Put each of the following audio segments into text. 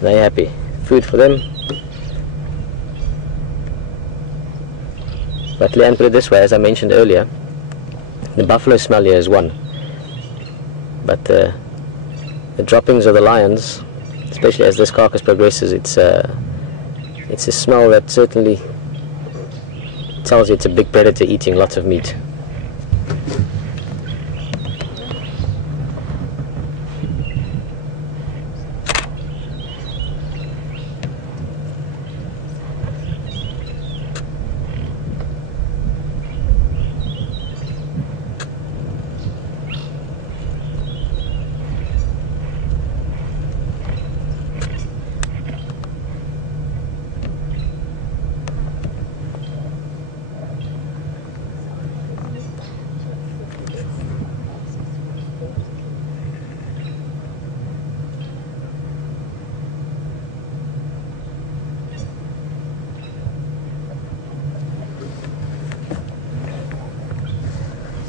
They're happy. Food for them. But Leanne, put it this way, as I mentioned earlier, the buffalo smell here is one. But the droppings of the lions, especially as this carcass progresses, it's a smell that certainly tells you it's a big predator eating lots of meat.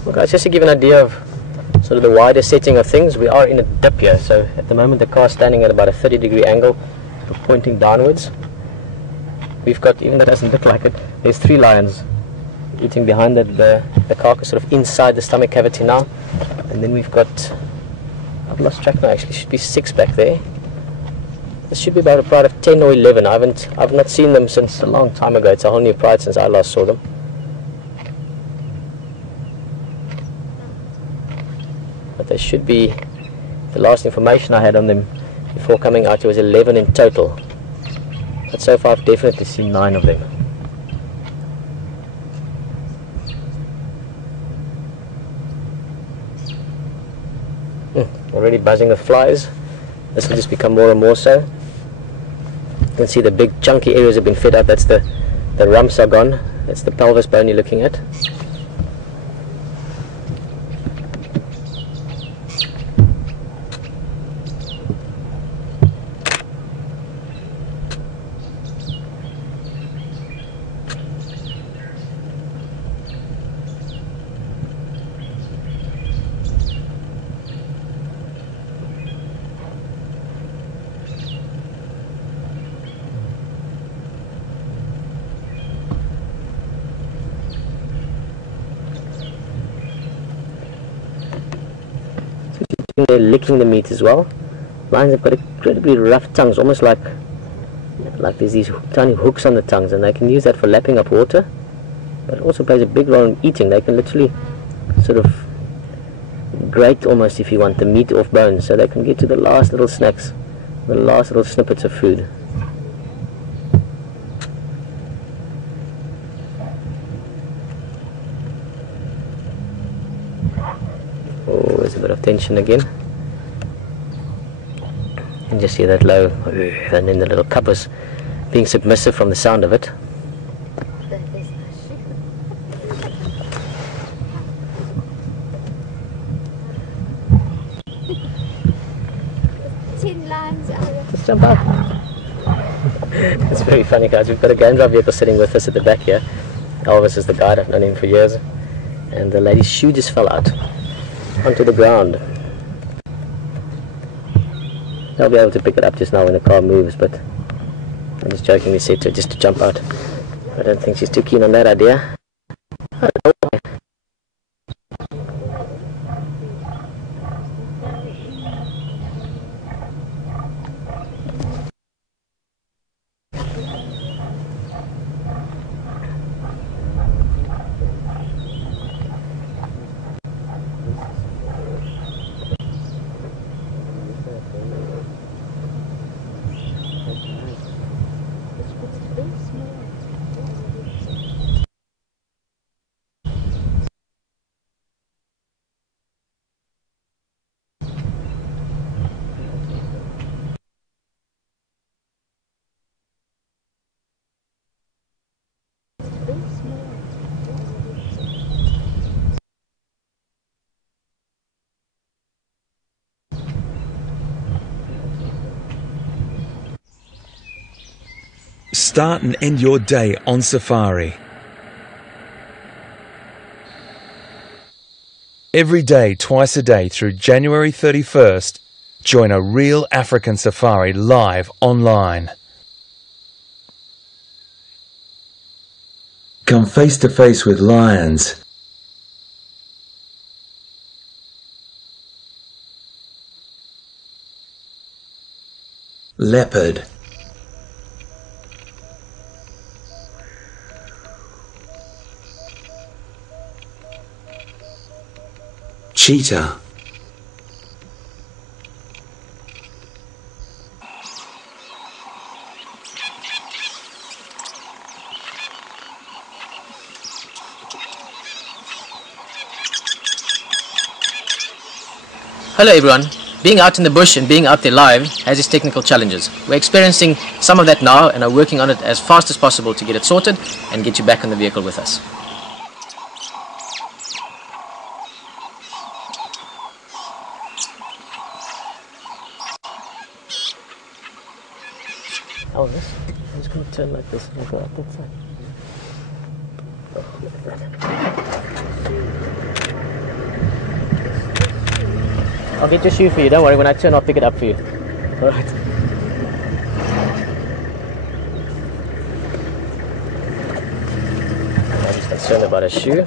Well guys, just to give an idea of sort of the wider setting of things, we are in a dip here, so at the moment the car's standing at about a 30-degree angle, pointing downwards. We've got, even though it doesn't look like it, there's 3 lions eating behind the carcass, sort of inside the stomach cavity now, and then we've got, I've lost track now actually, should be 6 back there. This should be about a pride of 10 or 11. I've not seen them since a long time ago. It's a whole new pride since I last saw them. But they should be, the last information I had on them before coming out, it was 11 in total. But so far I've definitely seen 9 of them. Already buzzing with flies. This will just become more and more so. You can see the big chunky areas have been fed up. That's the rumps are gone. That's the pelvis bone you're looking at. They're licking the meat as well. Lions have got incredibly rough tongues, almost like there's these tiny hooks on the tongues, and they can use that for lapping up water. But it also plays a big role in eating. They can literally sort of grate almost, if you want, the meat off bones, so they can get to the last little snacks, the last little snippets of food. Oh, there's a bit of tension again. You can just hear that low, and then the little cuppers being submissive from the sound of it. Let's jump out. It's very funny, guys. We've got a game drive vehicle sitting with us at the back here. Elvis is the guide. I've known him for years. And the lady's shoe just fell out onto the ground. I'll be able to pick it up just now when the car moves, but I just jokingly said to her just to jump out. I don't think she's too keen on that idea. I don't know why. Start and end your day on safari. Every day, twice a day through January 31st, Join a real African safari live online. Come face to face with lions, leopard, cheetah, Hello everyone. Being out in the bush and being out there live has its technical challenges. We're experiencing some of that now and are working on it as fast as possible to get it sorted and get you back on the vehicle with us. Oh, this? I'm just going to turn like this and go up that side. I'll get your shoe for you, don't worry, when I turn I'll pick it up for you. Alright. I'm just concerned about a shoe.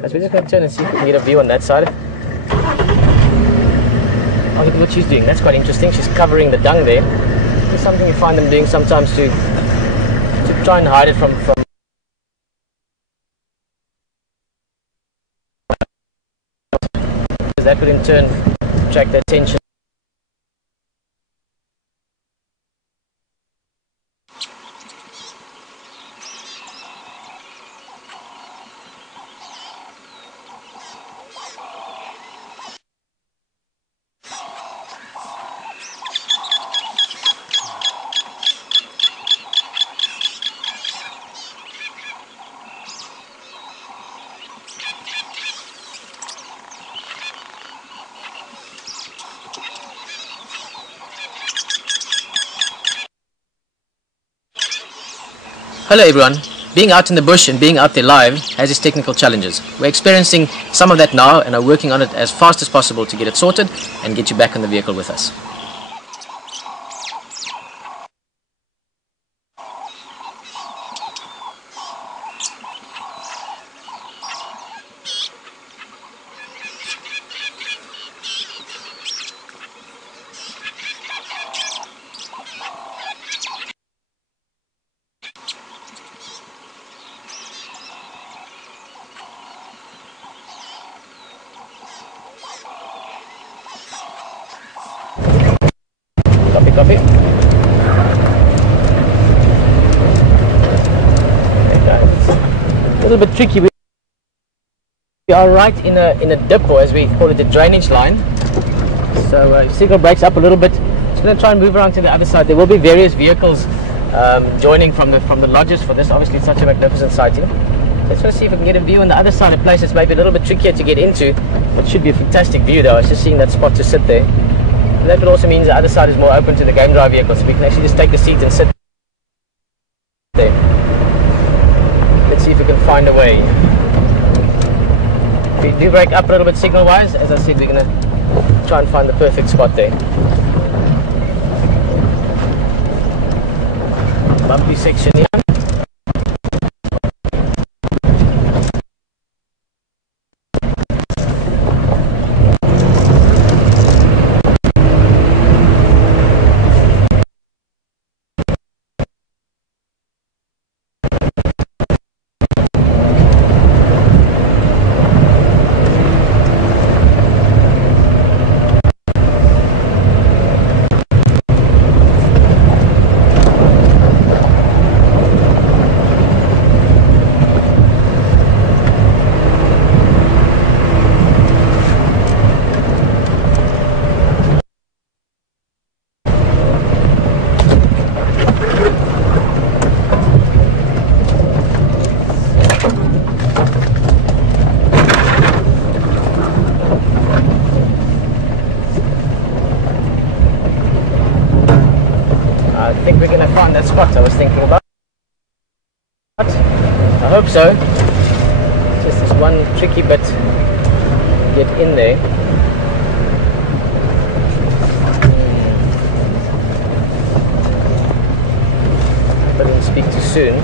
Guys, we're just going to turn and see if we can get a view on that side. Oh, look at what she's doing, that's quite interesting. She's covering the dung there. It's something you find them doing sometimes to try and hide it from that could in turn attract their attention. Hello everyone. Being out in the bush and being out there live has its technical challenges. We're experiencing some of that now and are working on it as fast as possible to get it sorted and get you back on the vehicle with us. Copy. A little bit tricky. We are right in a dip, or as we call it, a drainage line. So if signal breaks up a little bit, just going to try and move around to the other side. There will be various vehicles joining from the lodges for this. Obviously, it's such a magnificent sighting. Let's see if we can get a view on the other side of the place. It's maybe a little bit trickier to get into, but should be a fantastic view though. I was just seeing that spot to sit there. And that could also mean the other side is more open to the game drive vehicles, so we can actually just take the seat and sit there. Let's see if we can find a way. If we do break up a little bit signal wise, as I said, we're going to try and find the perfect spot there. Bumpy section here. I think we're going to find that spot I was thinking about. I hope so. Just this one tricky bit to get in there. don't speak too soon.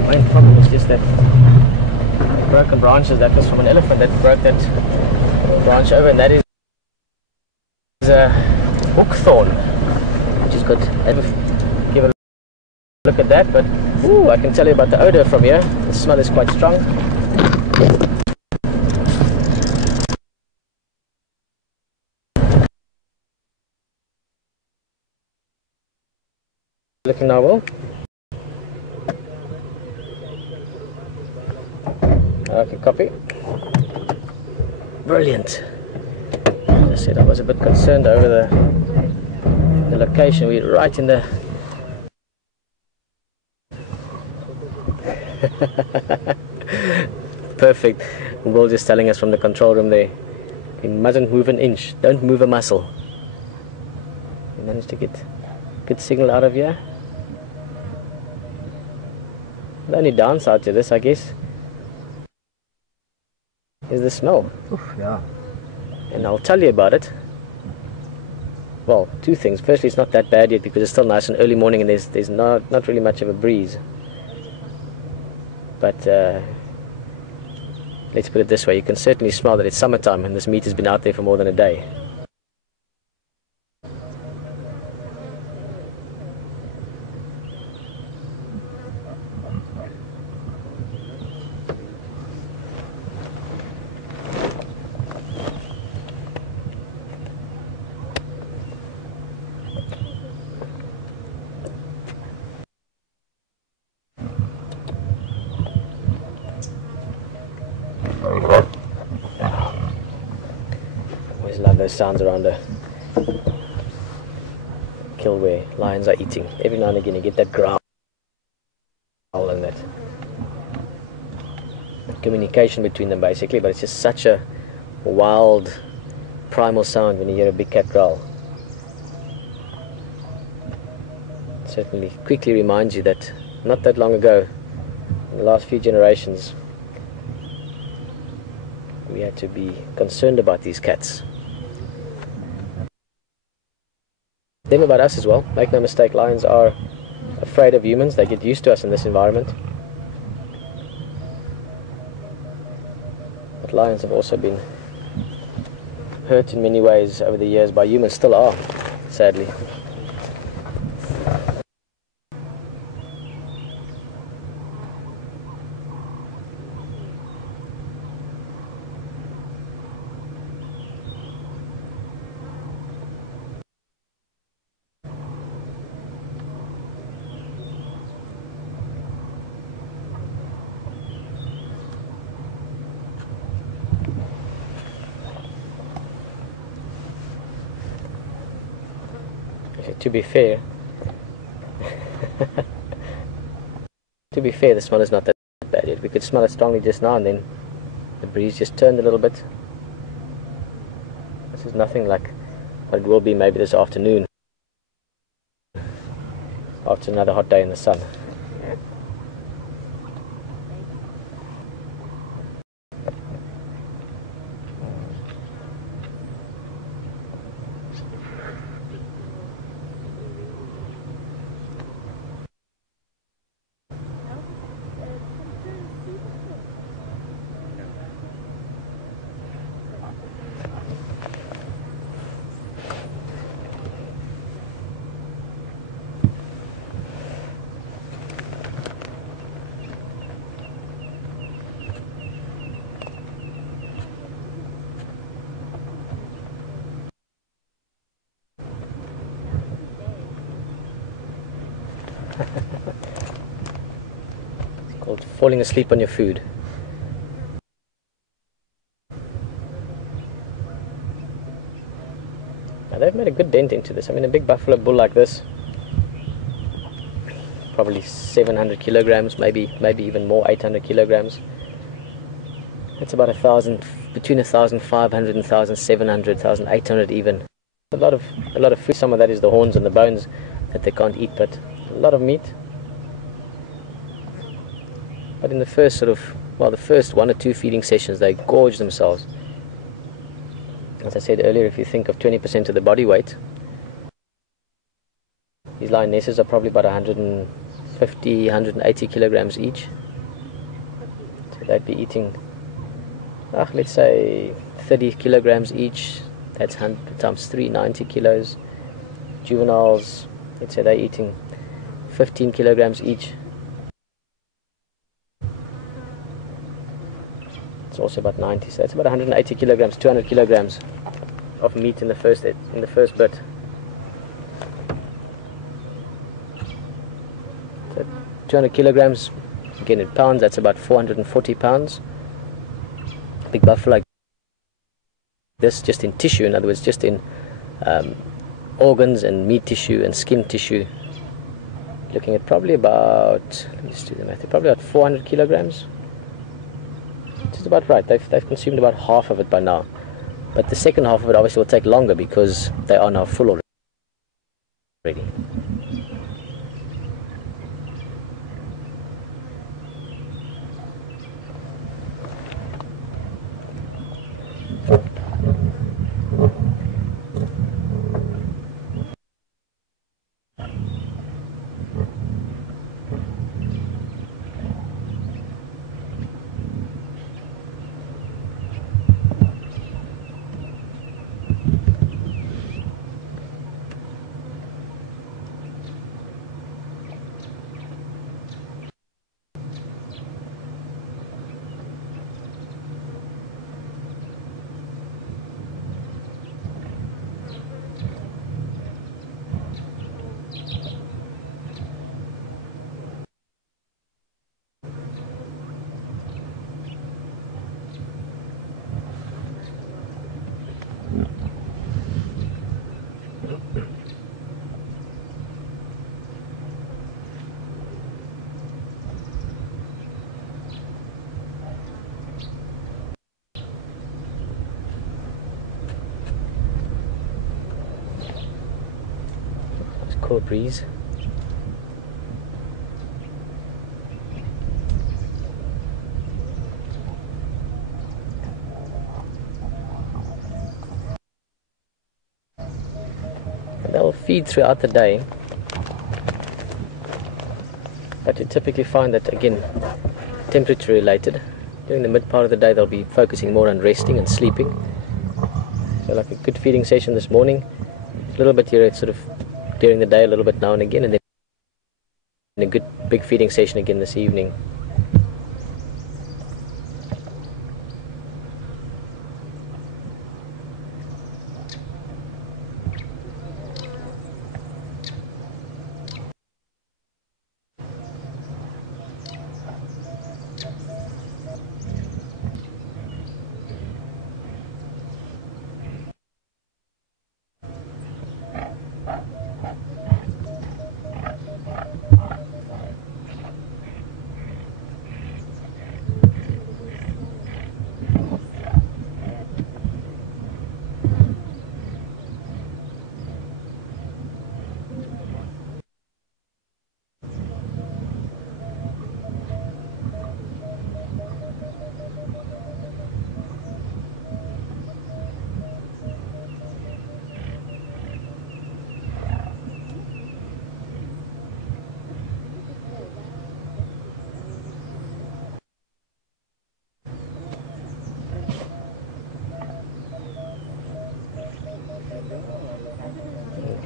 The main problem was just that broken branches. That was from an elephant that broke that branch over, and that is buckthorn, which is good. Give a look at that, but ooh, I can tell you about the odor from here. The smell is quite strong. Looking now, Will. Okay, copy. Brilliant. As I said, I was a bit concerned over the location. We're right in the perfect. Will just telling us from the control room there, you mustn't move an inch, don't move a muscle. We managed to get good signal out of here. The only downside to this, I guess, is the smell. Oof, yeah. And I'll tell you about it. Well, two things. Firstly, it's not that bad yet because it's still nice and early morning and there's not really much of a breeze. But let's put it this way, you can certainly smell that it's summertime and this meat has been out there for more than a day. Always love those sounds around a kill where lions are eating. Every now and again you get that growl and that communication between them basically, but it's just such a wild primal sound when you hear a big cat growl. It certainly quickly reminds you that not that long ago, in the last few generations, we had to be concerned about these cats. Them about us as well. Make no mistake, lions are afraid of humans. They get used to us in this environment. But lions have also been hurt in many ways over the years by humans, still are, sadly. To be fair, the smell is not that bad yet. We could smell it strongly just now, and then the breeze just turned a little bit. This is nothing like what it will be maybe this afternoon, after another hot day in the sun. It's called falling asleep on your food. Now they've made a good dent into this. I mean, a big buffalo bull like this, probably 700 kilograms, maybe even more, 800 kilograms. It's about 1,000, between 1,500 and 1,700, 1,800 even. A lot of food. Some of that is the horns and the bones that they can't eat, but a lot of meat. But in the first the first 1 or 2 feeding sessions, they gorge themselves. As I said earlier, if you think of 20% of the body weight, these lionesses are probably about 150, 180 kilograms each. So they'd be eating, let's say 30 kilograms each. That's 100 times 3, 90 kilos. Juveniles, let's say they're eating 15 kilograms each. It's also about 90, so it's about 180 kilograms, 200 kilograms of meat in the first bit. So 200 kilograms, again in pounds, that's about 440 pounds. A big buffalo like this, just in tissue, in other words, just in organs and meat tissue and skin tissue, looking at probably about, let me just do the math, probably about 400 kilograms. Which is about right. They've consumed about half of it by now. But the second half of it obviously will take longer because they are now full already. Cool breeze. And they'll feed throughout the day, but you typically find that, again, temperature related. During the mid part of the day they'll be focusing more on resting and sleeping. So like a good feeding session this morning, a little bit here sort of during the day, a little bit now and again, and then a good big feeding session again this evening.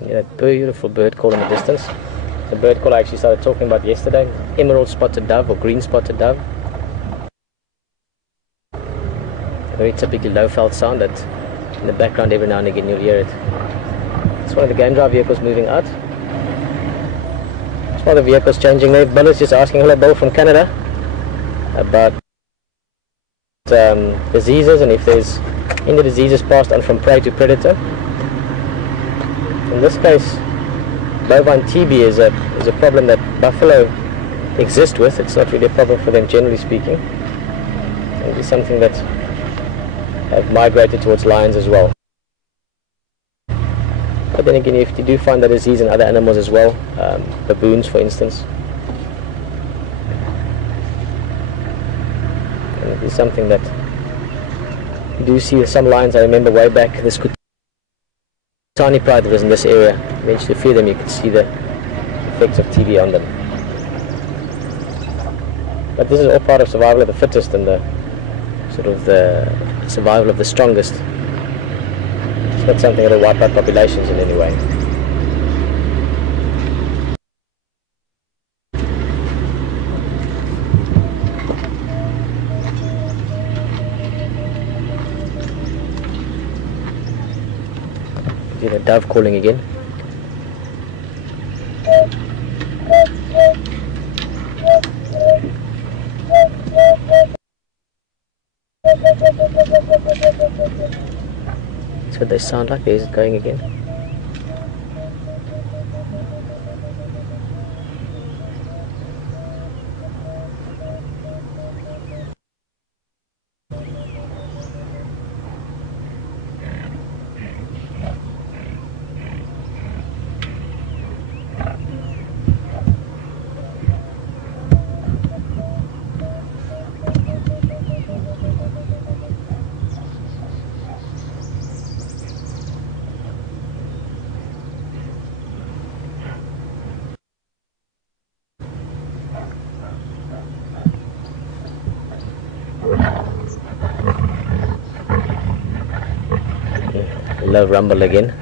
That beautiful bird call in the distance. The bird call I actually started talking about yesterday, emerald spotted dove or green spotted dove. A very typically low felt sound that in the background every now and again you'll hear it. It's one of the game drive vehicles moving out. It's one of the vehicles changing there. Bill is just asking, hello Bill from Canada, about diseases and if there's any diseases passed on from prey to predator. In this case, bovine TB is a problem that buffalo exist with. It's not really a problem for them, generally speaking. It is something that have migrated towards lions as well. But then again, if you do find that disease in other animals as well, baboons for instance. is something that you do see some lions. I remember way back, this tiny pride that was in this area. Eventually, a few of them you could see the effects of TB on them. But this is all part of survival of the fittest and the sort of the survival of the strongest. It's not something that will wipe out populations in any way. See the dove calling again. That's what they sound like. There's it going again. Low rumble again.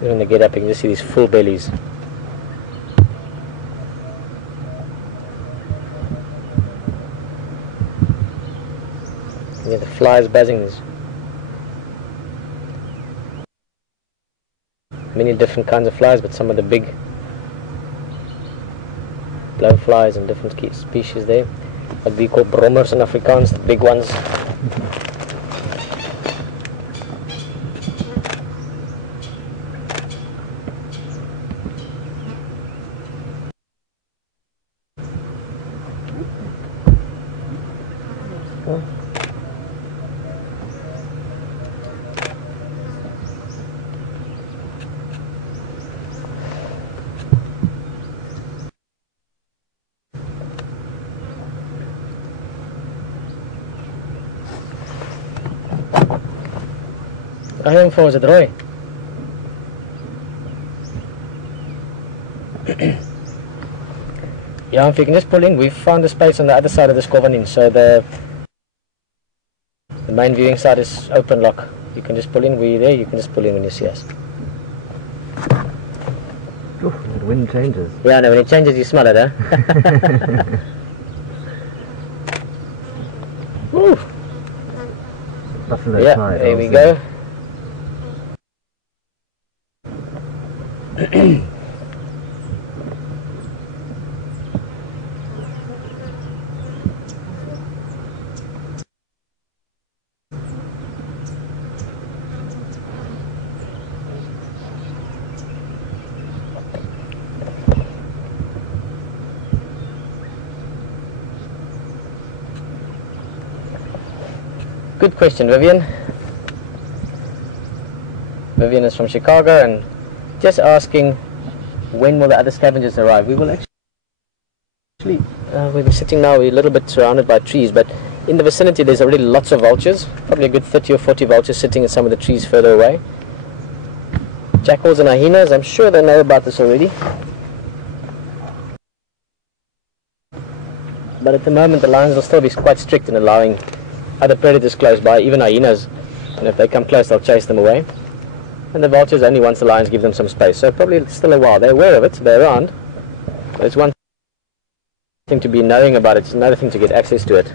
When they get up, you can just see these full bellies. You get the flies buzzing. There's many different kinds of flies, but some of the big blowflies and different species there. What we call brommers in Afrikaans, the big ones. How young for was it, Roy? Yeah, if you can just pull in, we've found a space on the other side of this Kovanin, so the main viewing side is open lock. You can just pull in, we're there, you can just pull in when you see us. Oof, the wind changes. Yeah, no, when it changes you smell it, huh? Woo! Buffalo Yeah, side. there we go. Good question, Vivian. Vivian is from Chicago and just asking when will the other scavengers arrive. We will actually, we're sitting now, we're a little bit surrounded by trees, but in the vicinity there's already lots of vultures, probably a good 30 or 40 vultures sitting in some of the trees further away. Jackals and hyenas, I'm sure they know about this already. But at the moment the lions will still be quite strict in allowing other predators close by, even hyenas. And if they come close, they'll chase them away. And the vultures only once the lions give them some space. So probably still a while. They're aware of it, they're around. But it's one thing to be knowing about it, it's another thing to get access to it.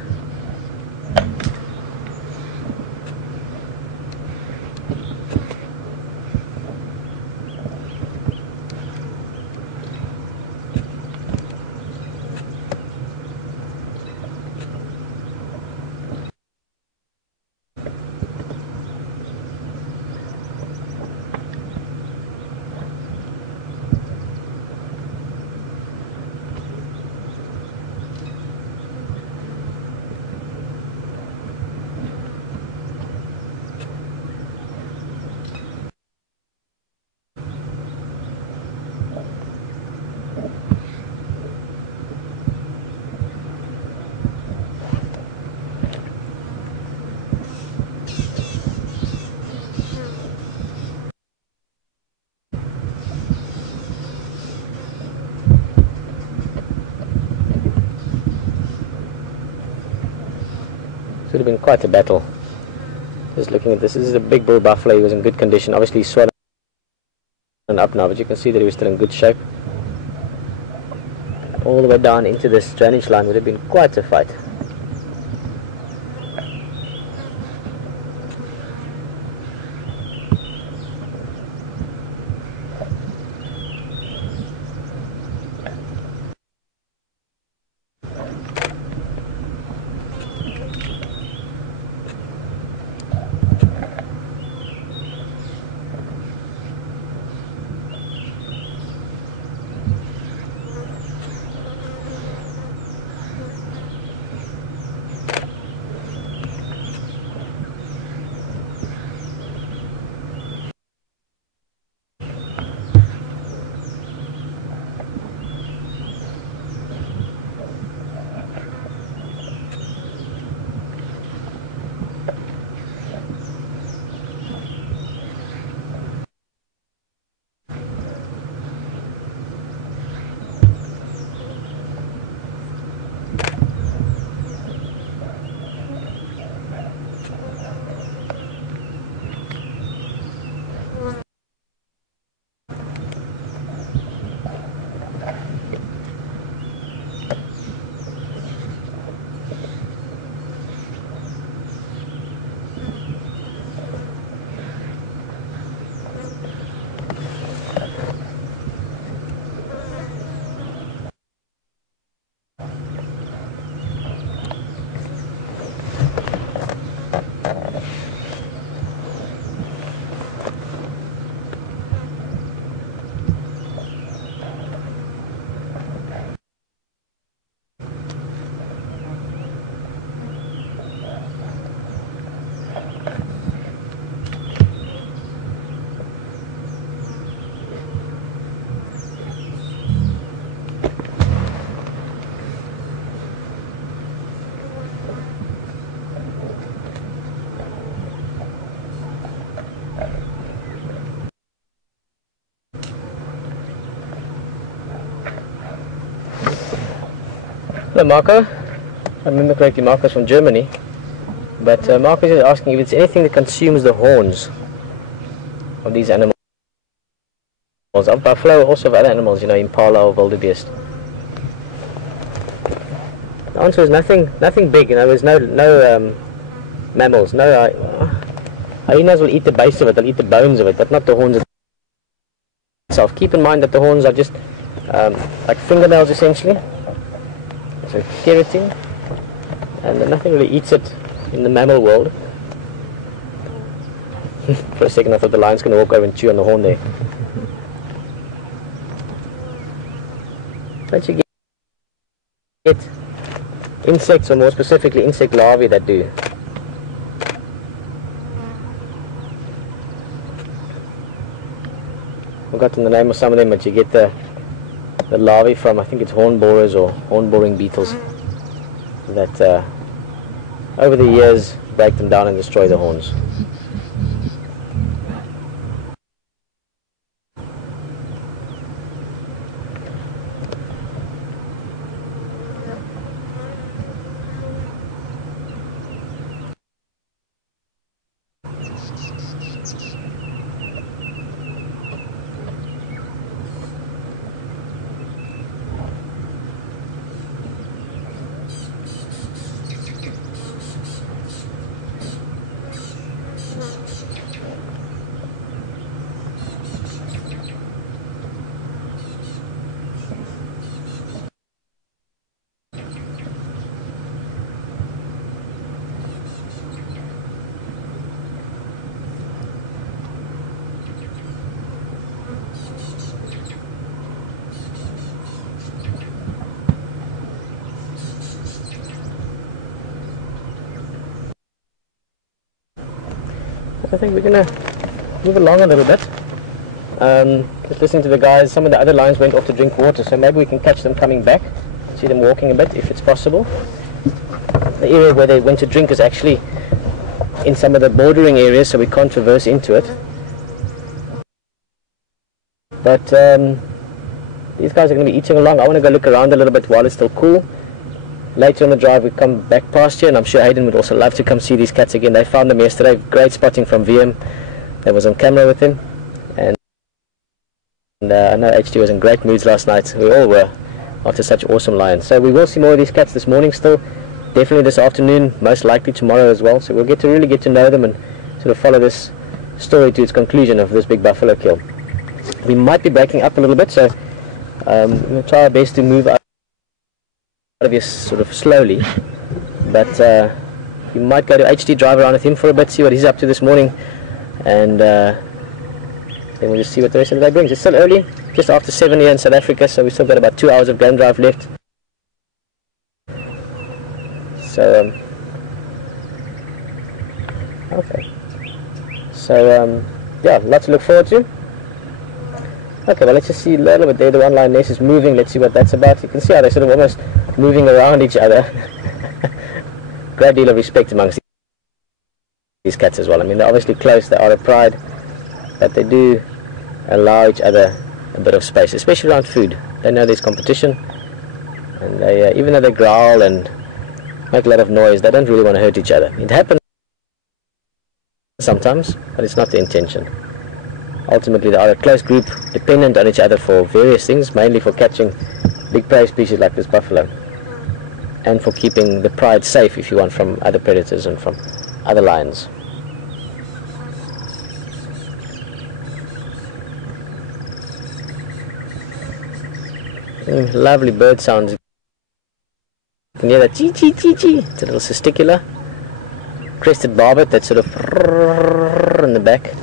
Would have been quite a battle. Just looking at this is a big bull buffalo. He was in good condition. Obviously he's swollen up now, but you can see that he was still in good shape. All the way down into this drainage line would have been quite a fight. Hello Marco, I remember correctly Marco's from Germany, but Marco is asking if it's anything that consumes the horns of these animals, of buffalo, also of other animals, you know, impala or wildebeest. The answer is nothing big, you know, there's no mammals. No, hyenas will eat the base of it, they'll eat the bones of it, but not the horns itself. Keep in mind that the horns are just like fingernails essentially, so keratin, and nothing really eats it in the mammal world. For a second I thought the lion's going to walk over and chew on the horn there. Don't you get insects, or more specifically insect larvae, that do? I've forgotten the name of some of them, but you get the larvae from, I think it's horn borers or horn boring beetles that over the years break them down and destroy the horns. I think we're going to move along a little bit. Just listening to the guys, some of the other lions went off to drink water, so maybe we can catch them coming back, see them walking a bit if it's possible. The area where they went to drink is actually in some of the bordering areas, so we can't traverse into it. But these guys are going to be eating along. I want to go look around a little bit while it's still cool. Later on the drive we come back past here, and I'm sure Hayden would also love to come see these cats again. They found them yesterday. Great spotting from VM. That was on camera with him. And I know HT was in great moods last night. We all were, after such awesome lions. So we will see more of these cats this morning still. Definitely this afternoon, most likely tomorrow as well. So we'll really get to know them and sort of follow this story to its conclusion of this big buffalo kill. We might be breaking up a little bit, so we'll try our best to move out of here sort of slowly, but you might go to HT, drive around with him for a bit, see what he's up to this morning, and then we'll just see what the rest of the day brings. It's still early, just after 7 here in South Africa, so we've still got about 2 hours of game drive left. So okay, so yeah, lots to look forward to. Okay, well, let's just see a little bit there. The one lioness is moving. Let's see what that's about. You can see how they're sort of almost moving around each other. Great deal of respect amongst these cats as well. I mean, they're obviously close. They are a pride, but they do allow each other a bit of space, especially around food. They know there's competition, and they, even though they growl and make a lot of noise, they don't really want to hurt each other. It happens sometimes, but it's not the intention. Ultimately, they are a close group, dependent on each other for various things, mainly for catching big prey species like this buffalo, and for keeping the pride safe, if you want, from other predators and from other lions. Lovely bird sounds. You can hear that chee chee chee chee. It's a little testicular crested barbet that's sort of in the back.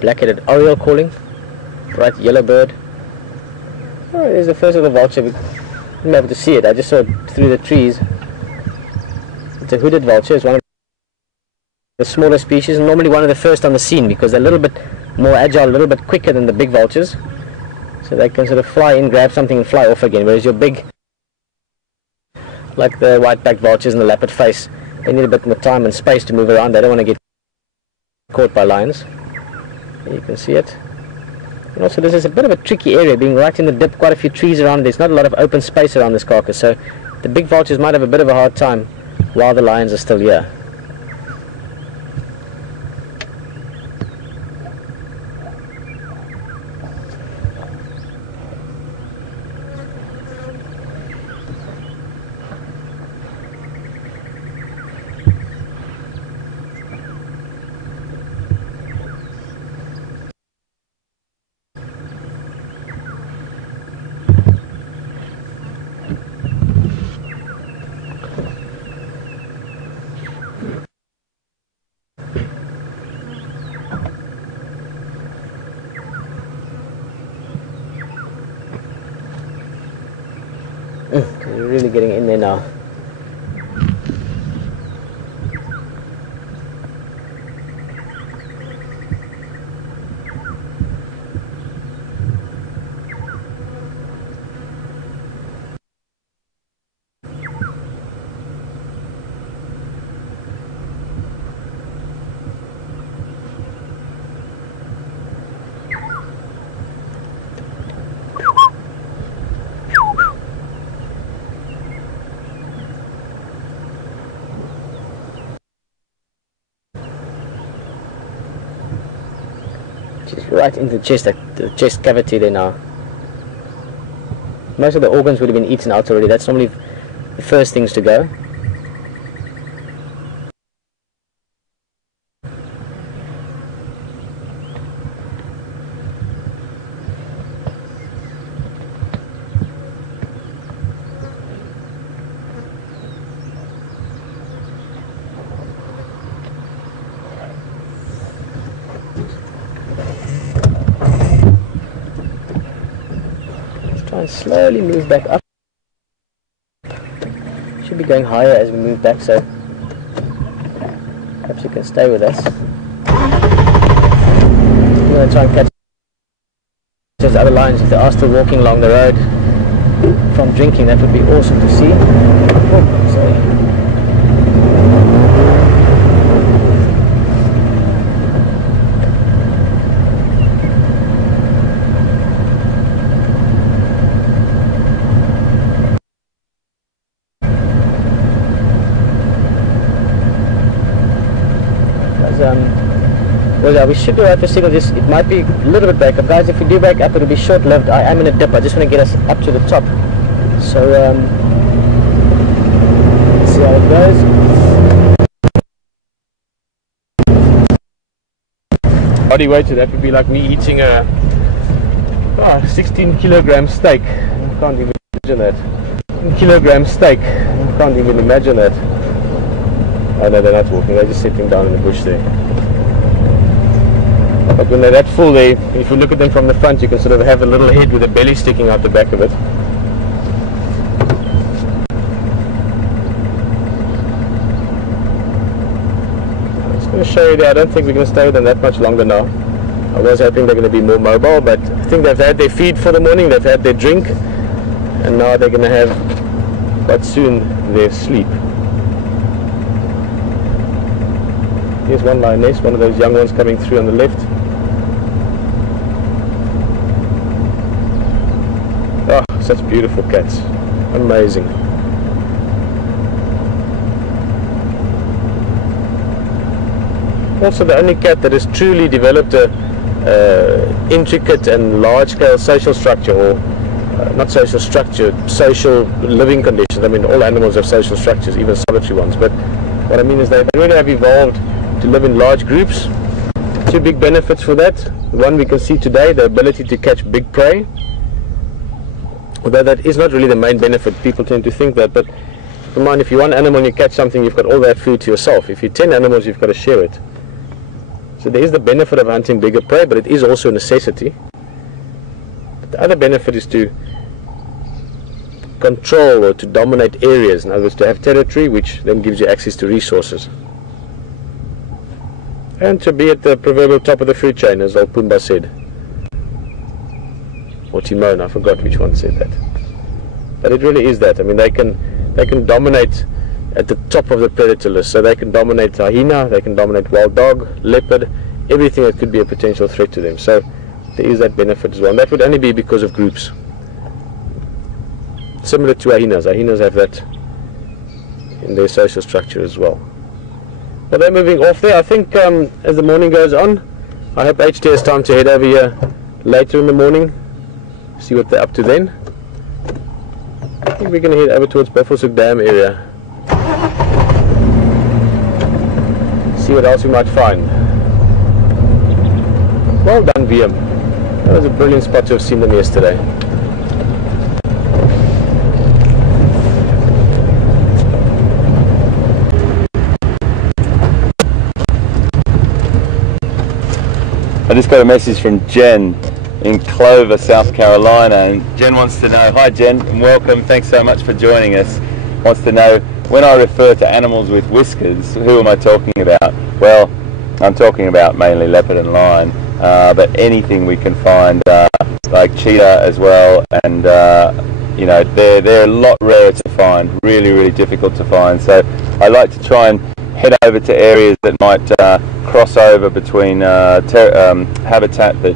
black-headed oriole calling, bright yellow bird. Oh, there's the first of the vulture. We didn't be able to see it, I just saw it through the trees. It's a hooded vulture. It's one of the smaller species, and normally one of the first on the scene because they're a little bit more agile, a little bit quicker than the big vultures. So they can sort of fly in, grab something and fly off again, whereas your big, like the white-backed vultures and the lappet face, they need a bit more time and space to move around. They don't want to get caught by lions. Here you can see it. And also this is a bit of a tricky area, being right in the dip, quite a few trees around. There's not a lot of open space around this carcass, so the big vultures might have a bit of a hard time while the lions are still here. You're really getting in there now. She's right into the chest cavity there now. Most of the organs would have been eaten out already. That's normally the first things to go. And slowly move back up. Should be going higher as we move back, so perhaps you can stay with us. I'm going to try and catch those other lions if they are still walking along the road from drinking. That would be awesome to see. Oh, sorry. Well, we should do right for signal. Just it might be a little bit back up, guys. If we do back up, it'll be short-lived. I am in a dip. I just want to get us up to the top. So let's see how it goes. Body weight, so that would be like me eating a 16 kilogram steak. I can't even imagine that. 16 kilogram steak. I can't even imagine that. Oh no, they're not walking. They're just sitting down in the bush there. But when they're that full, if you look at them from the front, you can sort of have a little head with a belly sticking out the back of it. I'm just going to show you there. I don't think we're going to stay with them that much longer now. I was hoping they're going to be more mobile, but I think they've had their feed for the morning, they've had their drink, and now they're going to have, quite soon, their sleep. Here's one lioness, one of those young ones coming through on the left. Oh, such beautiful cats. Amazing. Also the only cat that has truly developed a intricate and large-scale social structure, or not social structure, social living conditions. I mean, all animals have social structures, even solitary ones, but what I mean is they really have evolved to live in large groups. Two big benefits for that. One we can see today, the ability to catch big prey. Although that is not really the main benefit, people tend to think that, but keep in mind, if you're one animal and you catch something, you've got all that food to yourself. If you're 10 animals, you've got to share it. So there is the benefit of hunting bigger prey, but it is also a necessity. The other benefit is to control or to dominate areas, in other words to have territory, which then gives you access to resources. And to be at the proverbial top of the food chain, as old Pumbaa said. Or Timon, I forgot which one said that. But it really is that. I mean, they can dominate at the top of the predator list. So they can dominate hyena, they can dominate wild dog, leopard, everything that could be a potential threat to them. So there is that benefit as well. And that would only be because of groups. Similar to hyenas. Hyenas have that in their social structure as well. Well, they're moving off there. I think as the morning goes on, I hope HT has time to head over here later in the morning, see what they're up to then. I think we're going to head over towards Buffelshoek Dam area, see what else we might find. Well done, VM. That was a brilliant spot to have seen them yesterday. I just got a message from Jen in Clover, South Carolina, and Jen wants to know, hi Jen, and welcome, thanks so much for joining us, wants to know, when I refer to animals with whiskers, who am I talking about? Well, I'm talking about mainly leopard and lion, but anything we can find, like cheetah as well, and you know, they're a lot rarer to find, really difficult to find, so I like to try and head over to areas that might cross over between habitat that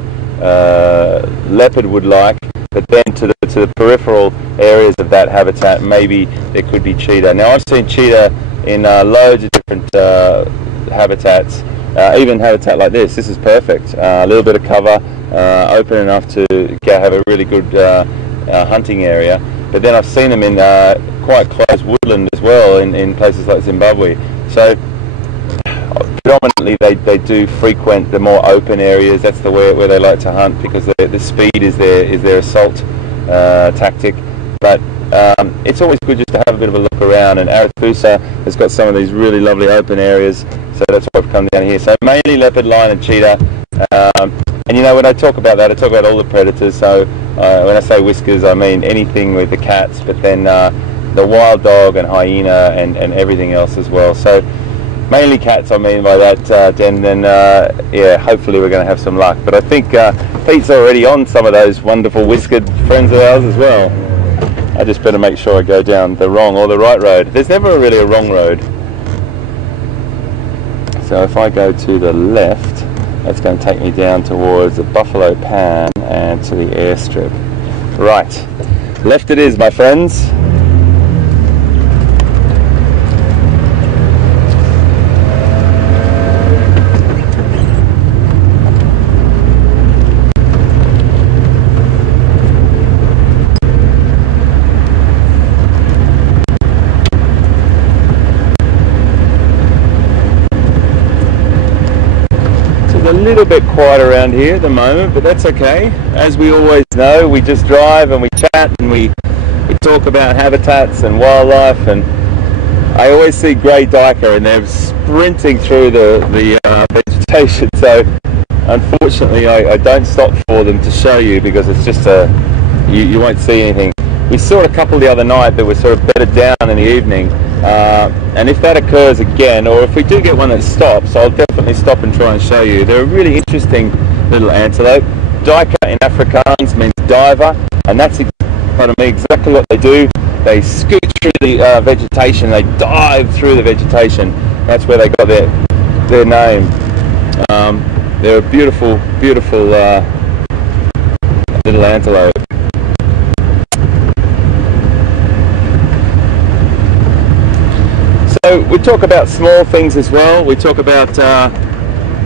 leopard would like, but then to the peripheral areas of that habitat, maybe there could be cheetah. Now I've seen cheetah in loads of different habitats, even habitat like this. This is perfect. A little bit of cover, open enough to have a really good hunting area. But then I've seen them in quite close woodland as well in places like Zimbabwe. So predominantly they do frequent the more open areas. That's the way where they like to hunt, because the speed is their assault tactic. But it's always good just to have a bit of a look around, and Arathusa has got some of these really lovely open areas, so that's why I've come down here. So mainly leopard, lion and cheetah, and you know, when I talk about that, I talk about all the predators. So when I say whiskers, I mean anything with the cats, but then the wild dog and hyena and everything else as well. So mainly cats I mean by that, Jen, and yeah, hopefully we're going to have some luck. But I think Pete's already on some of those wonderful whiskered friends of ours as well. I just better make sure I go down the wrong or the right road. There's never really a wrong road. So if I go to the left, that's going to take me down towards the Buffalo Pan and to the airstrip. Right, left it is, my friends. A little bit quiet around here at the moment, but that's okay. As we always know, we just drive and we chat and we talk about habitats and wildlife, and I always see grey duiker and they're sprinting through the vegetation, so unfortunately I don't stop for them to show you, because it's just you won't see anything. We saw a couple the other night that were sort of bedded down in the evening, and if that occurs again, or if we do get one that stops, I'll definitely stop and try and show you. They're a really interesting little antelope. Duiker in Afrikaans means diver, and that's exactly what they do. They scoot through the vegetation, they dive through the vegetation. That's where they got their name. They're a beautiful little antelope. So we talk about small things as well. We talk about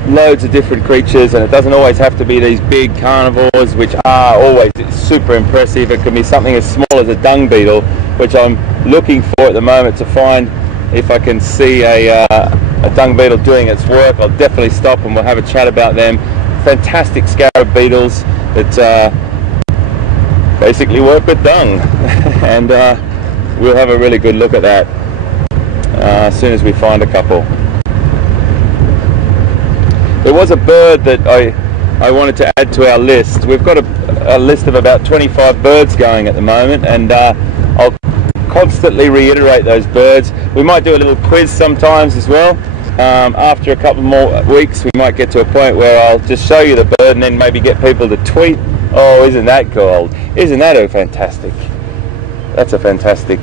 loads of different creatures, and it doesn't always have to be these big carnivores, which are always super impressive. It can be something as small as a dung beetle, which I'm looking for at the moment to find if I can see a dung beetle doing its work. I'll definitely stop and we'll have a chat about them. Fantastic scarab beetles that basically work with dung, and we'll have a really good look at that as soon as we find a couple. There was a bird that I wanted to add to our list. We've got a list of about 25 birds going at the moment, and I'll constantly reiterate those birds. We might do a little quiz sometimes as well. After a couple more weeks, we might get to a point where I'll just show you the bird and then maybe get people to tweet, "Oh, isn't that cool? Isn't that a fantastic?" That's a fantastic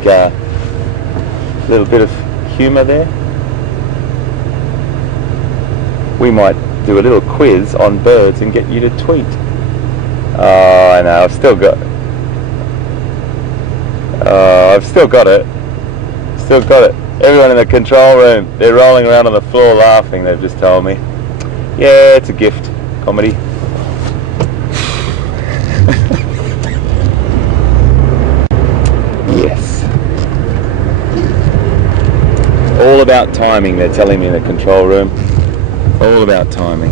little bit of humour there. We might do a little quiz on birds and get you to tweet. Oh, I know, I've still got it. Still got it. Everyone in the control room, they're rolling around on the floor laughing, they've just told me. Yeah, it's a gift. Comedy. Yes. All about timing, they're telling me in the control room. All about timing.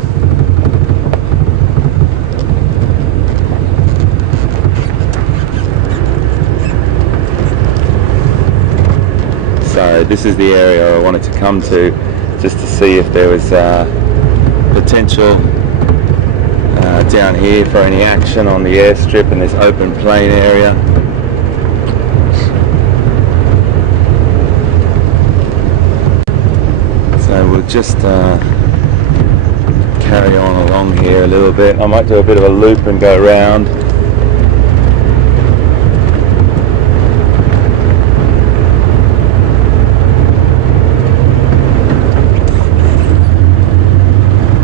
So this is the area I wanted to come to, just to see if there was potential down here for any action on the airstrip in this open plain area. So we'll just carry on along here a little bit. I might do a bit of a loop and go around.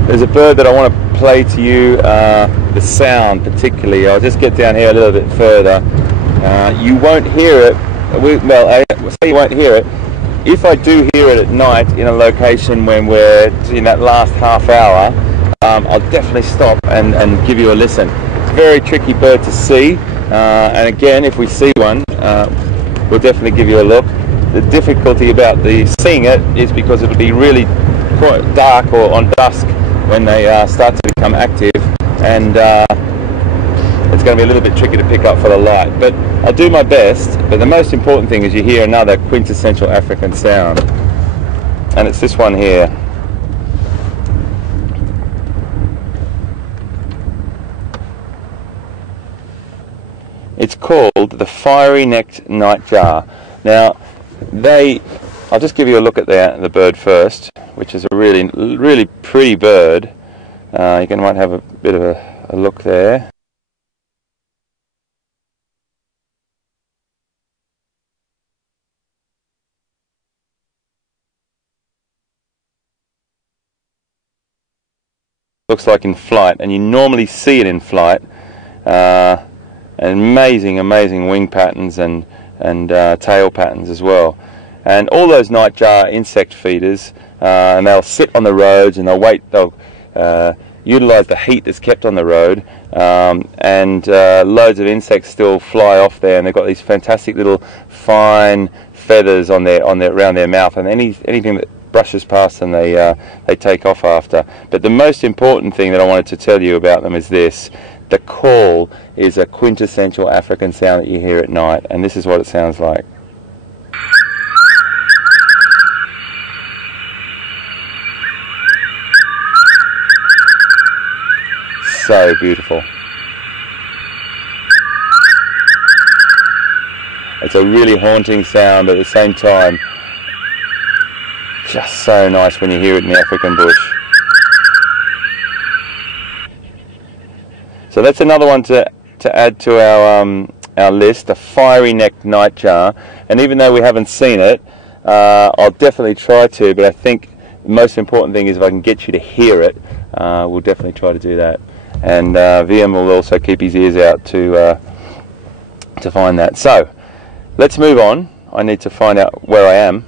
There's a bird that I want to play to you, the sound particularly. I'll just get down here a little bit further. You won't hear it. Well, say you won't hear it. If I do hear it at night in a location when we're in that last half hour, I'll definitely stop and give you a listen. It's a very tricky bird to see, and again, if we see one, we'll definitely give you a look. The difficulty about seeing it is because it'll be really quite dark or on dusk when they start to become active, and it's going to be a little bit tricky to pick up for the light, but I'll do my best. But the most important thing is you hear another quintessential African sound, and it's this one here. It's called the fiery-necked nightjar. Now, I'll just give you a look at the bird first, which is a really pretty bird. You might have a bit of a look there. Looks like in flight, and you normally see it in flight. Amazing wing patterns and tail patterns as well. And all those nightjar insect feeders, and they'll sit on the roads and they'll utilise the heat that's kept on the road, and loads of insects still fly off there, and they've got these fantastic little fine feathers around their mouth, and anything that brushes past them they take off after. But the most important thing that I wanted to tell you about them is this: the call is a quintessential African sound that you hear at night, and this is what it sounds like. So beautiful. It's a really haunting sound, but at the same time, just so nice when you hear it in the African bush. So that's another one to add to our list, a fiery-necked nightjar. And even though we haven't seen it, I'll definitely try to. But I think the most important thing is if I can get you to hear it, we'll definitely try to do that. And VM will also keep his ears out to find that. So let's move on. I need to find out where I am.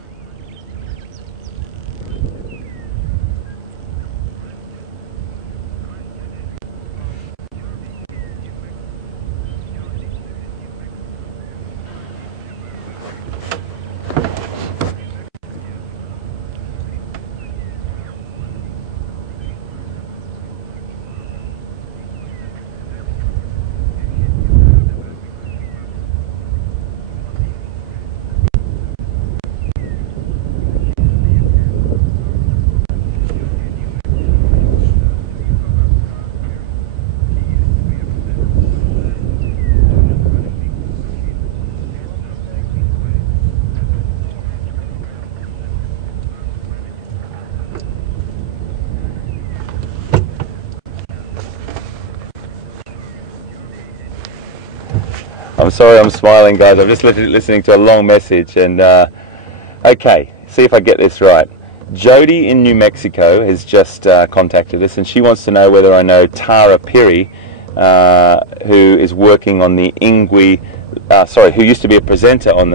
I'm sorry I'm smiling, guys. I'm just listening to a long message. And okay, see if I get this right. Jody in New Mexico has just contacted us, and she wants to know whether I know Tara Perry, who is working on the who used to be a presenter on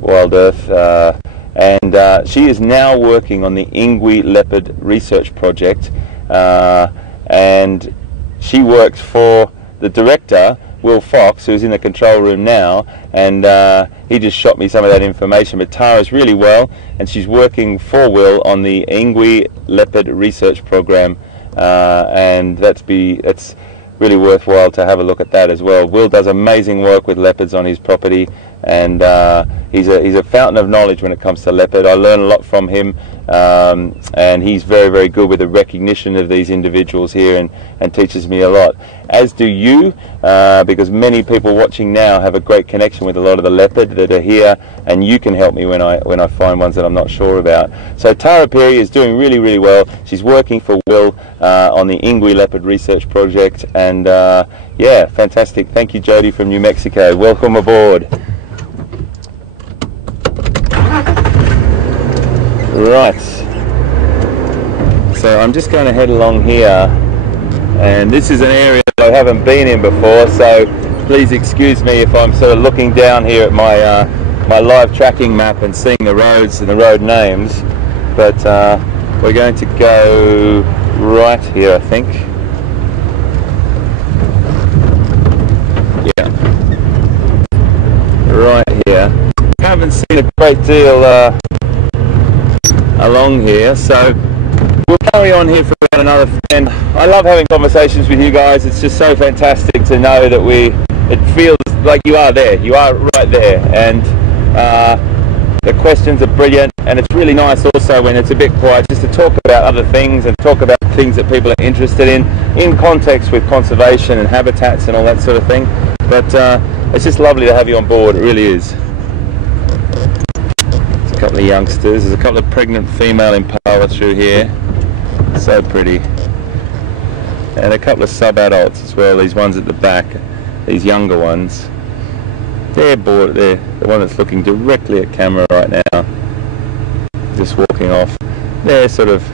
WildEarth, and she is now working on the Ingwe leopard research project, and she works for the director, Will Fox, who's in the control room now, and he just shot me some of that information. But Tara's really well, and she's working for Will on the Ingwe leopard research program, and that's really worthwhile to have a look at that as well. Will does amazing work with leopards on his property, and he's a fountain of knowledge when it comes to leopard. I learn a lot from him, and he's very, very good with the recognition of these individuals here, and teaches me a lot, as do you, because many people watching now have a great connection with a lot of the leopard that are here, and you can help me when I find ones that I'm not sure about. So Tara Perry is doing really, really well. She's working for Will on the Ingwe leopard research project, and yeah, fantastic. Thank you, Jody from New Mexico. Welcome aboard. Right, so I'm just going to head along here, and this is an area that I haven't been in before, so please excuse me if I'm sort of looking down here at my my live tracking map and seeing the roads and the road names, but we're going to go right here, I think. Yeah, right here. I haven't seen a great deal along here, so we'll carry on here for about another. And I love having conversations with you guys. It's just so fantastic to know that it feels like you are there, you are right there, and the questions are brilliant, and it's really nice also when it's a bit quiet just to talk about other things and talk about things that people are interested in context with conservation and habitats and all that sort of thing. But it's just lovely to have you on board, it really is. A couple of youngsters, there's a couple of pregnant female impala through here, so pretty, and a couple of sub-adults as well, these ones at the back, these younger ones. They're bored, they're the one that's looking directly at camera right now, just walking off. They're sort of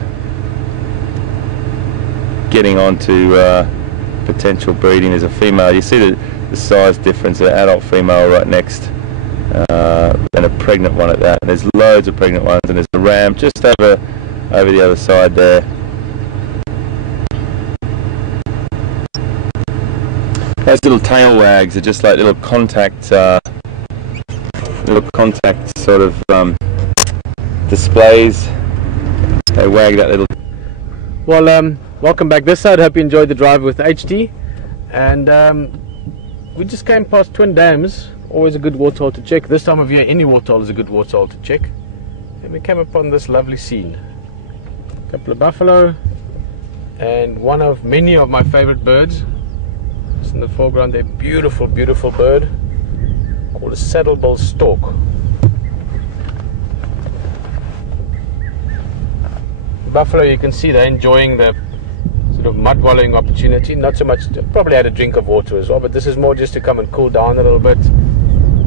getting on to potential breeding. There's a female, you see the size difference, the adult female right next, and a pregnant one at that, and there's loads of pregnant ones, and there's a ram just over the other side there. Those little tail wags are just like little contact sort of displays. They wag that little. Well, welcome back this side. Hope you enjoyed the drive with HT, and we just came past Twin Dams. Always a good waterhole to check. This time of year, any waterhole is a good waterhole to check. And we came upon this lovely scene. A couple of buffalo, and one of many of my favorite birds. Just in the foreground there, beautiful, beautiful bird called a saddle-bill stork. The buffalo, you can see they're enjoying the sort of mud wallowing opportunity. Not so much, probably had a drink of water as well, but this is more just to come and cool down a little bit,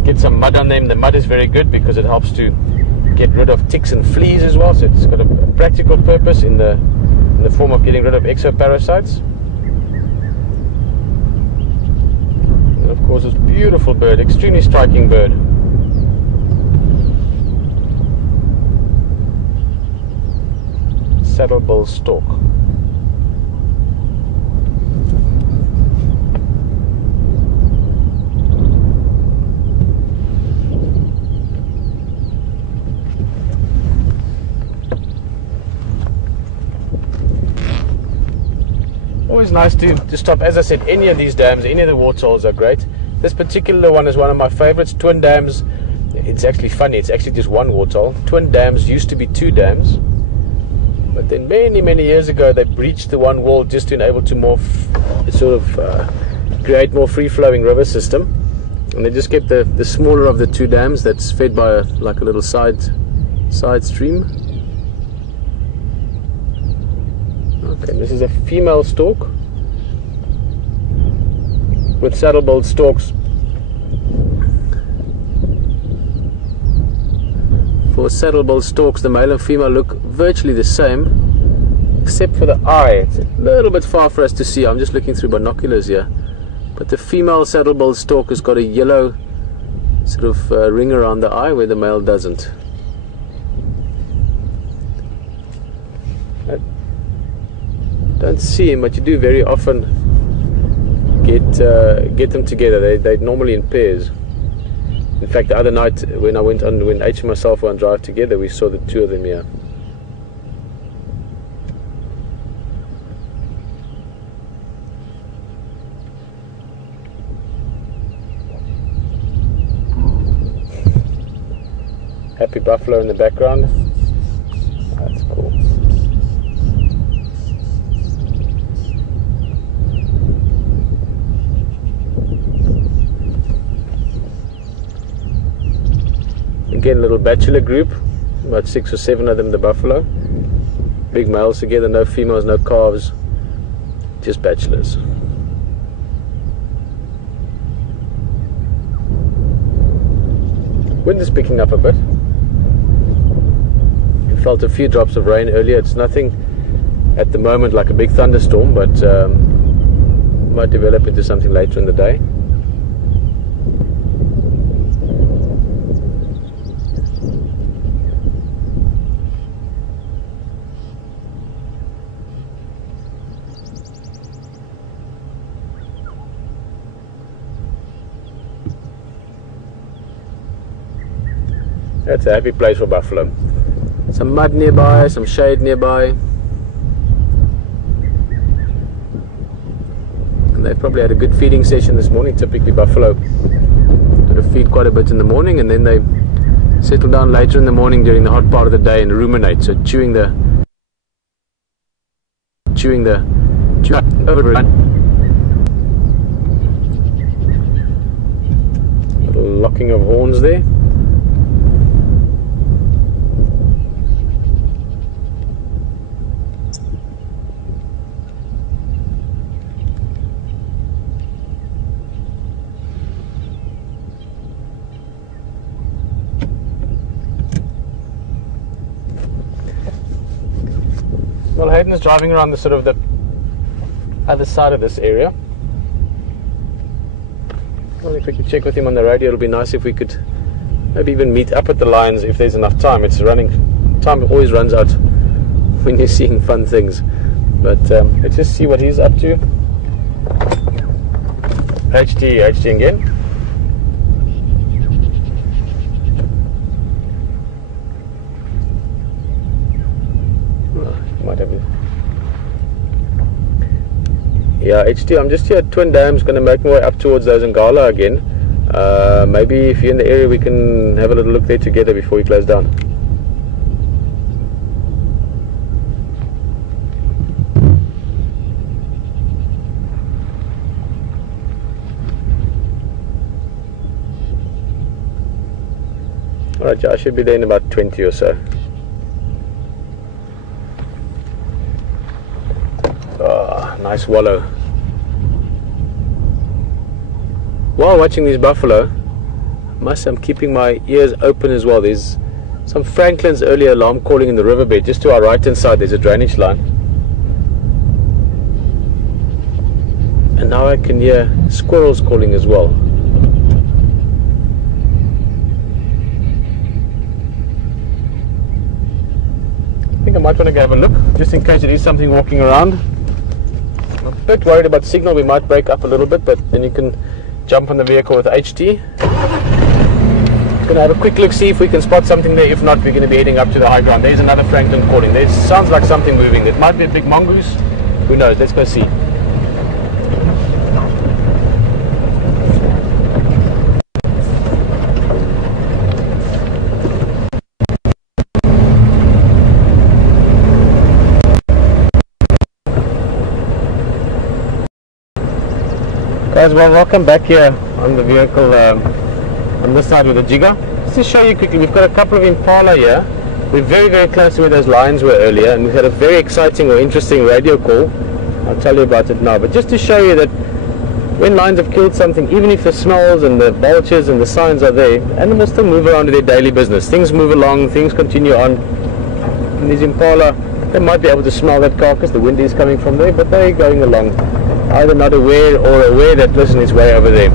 get some mud on them. The mud is very good because it helps to get rid of ticks and fleas as well, so it's got a practical purpose in the form of getting rid of exoparasites. And of course, this beautiful bird, extremely striking bird. Saddle-bill stork. Always nice to stop. As I said, any of these dams, any of the waterholes are great. This particular one is one of my favorites. Twin Dams, it's actually funny, it's actually just one waterhole. Twin Dams used to be two dams, but then many years ago they breached the one wall just to enable to more create more free-flowing river system, and they just kept the smaller of the two dams that's fed by like a little side stream. Okay, this is a female stork with saddle-billed storks For saddle-billed storks, the male and female look virtually the same, except for the eye. It's a little bit far for us to see. I'm just looking through binoculars here. But the female saddle-billed stork has got a yellow sort of ring around the eye where the male doesn't. I don't see him, but you do very often get them together. They're normally in pairs. In fact, the other night when H and myself were on drive together, we saw the two of them here. Happy buffalo in the background. That's cool. Again, little bachelor group, about 6 or 7 of them, the buffalo. Big males together, no females, no calves, just bachelors. Wind is picking up a bit. We felt a few drops of rain earlier. It's nothing at the moment like a big thunderstorm, but might develop into something later in the day. That's a happy place for buffalo. Some mud nearby, some shade nearby. And they've probably had a good feeding session this morning. Typically buffalo sort of feed quite a bit in the morning, and then they settle down later in the morning during the hot part of the day and ruminate. So chewing the little locking of horns there. Well, Hayden is driving around the sort of the other side of this area. Well, if we could check with him on the radio, it'll be nice if we could maybe even meet up at the lines if there's enough time. Time always runs out when you're seeing fun things. But let's just see what he's up to. HD again. Yeah, HT, I'm just here at Twin Dams, going to make my way up towards those Ngala again. Maybe if you're in the area we can have a little look there together before we close down. Alright, I should be there in about 20 or so. Oh, nice wallow. While watching these buffalo, I'm keeping my ears open as well. There's some Franklin's earlier alarm calling in the riverbed. Just to our right hand side there's a drainage line. And now I can hear squirrels calling as well. I think I might want to go have a look, just in case there is something walking around. I'm a bit worried about signal. We might break up a little bit, but then you can jump on the vehicle with HT. Gonna have a quick look, see if we can spot something there. If not, we're going to be heading up to the high ground. There's another Franklin calling. There sounds like something moving. It might be a big mongoose. Who knows? Let's go see. Guys, well, welcome back here on the vehicle on this side with the jigger. Just to show you quickly, we've got a couple of impala here. We're very, very close to where those lions were earlier, and we've had a very exciting or interesting radio call. I'll tell you about it now. But just to show you that when lions have killed something, even if the smells and the vultures and the signs are there, animals still move around to their daily business. Things move along, things continue on. And these impala, they might be able to smell that carcass, the wind is coming from there, but they're going along, either not aware or aware that, listen, it's way over there.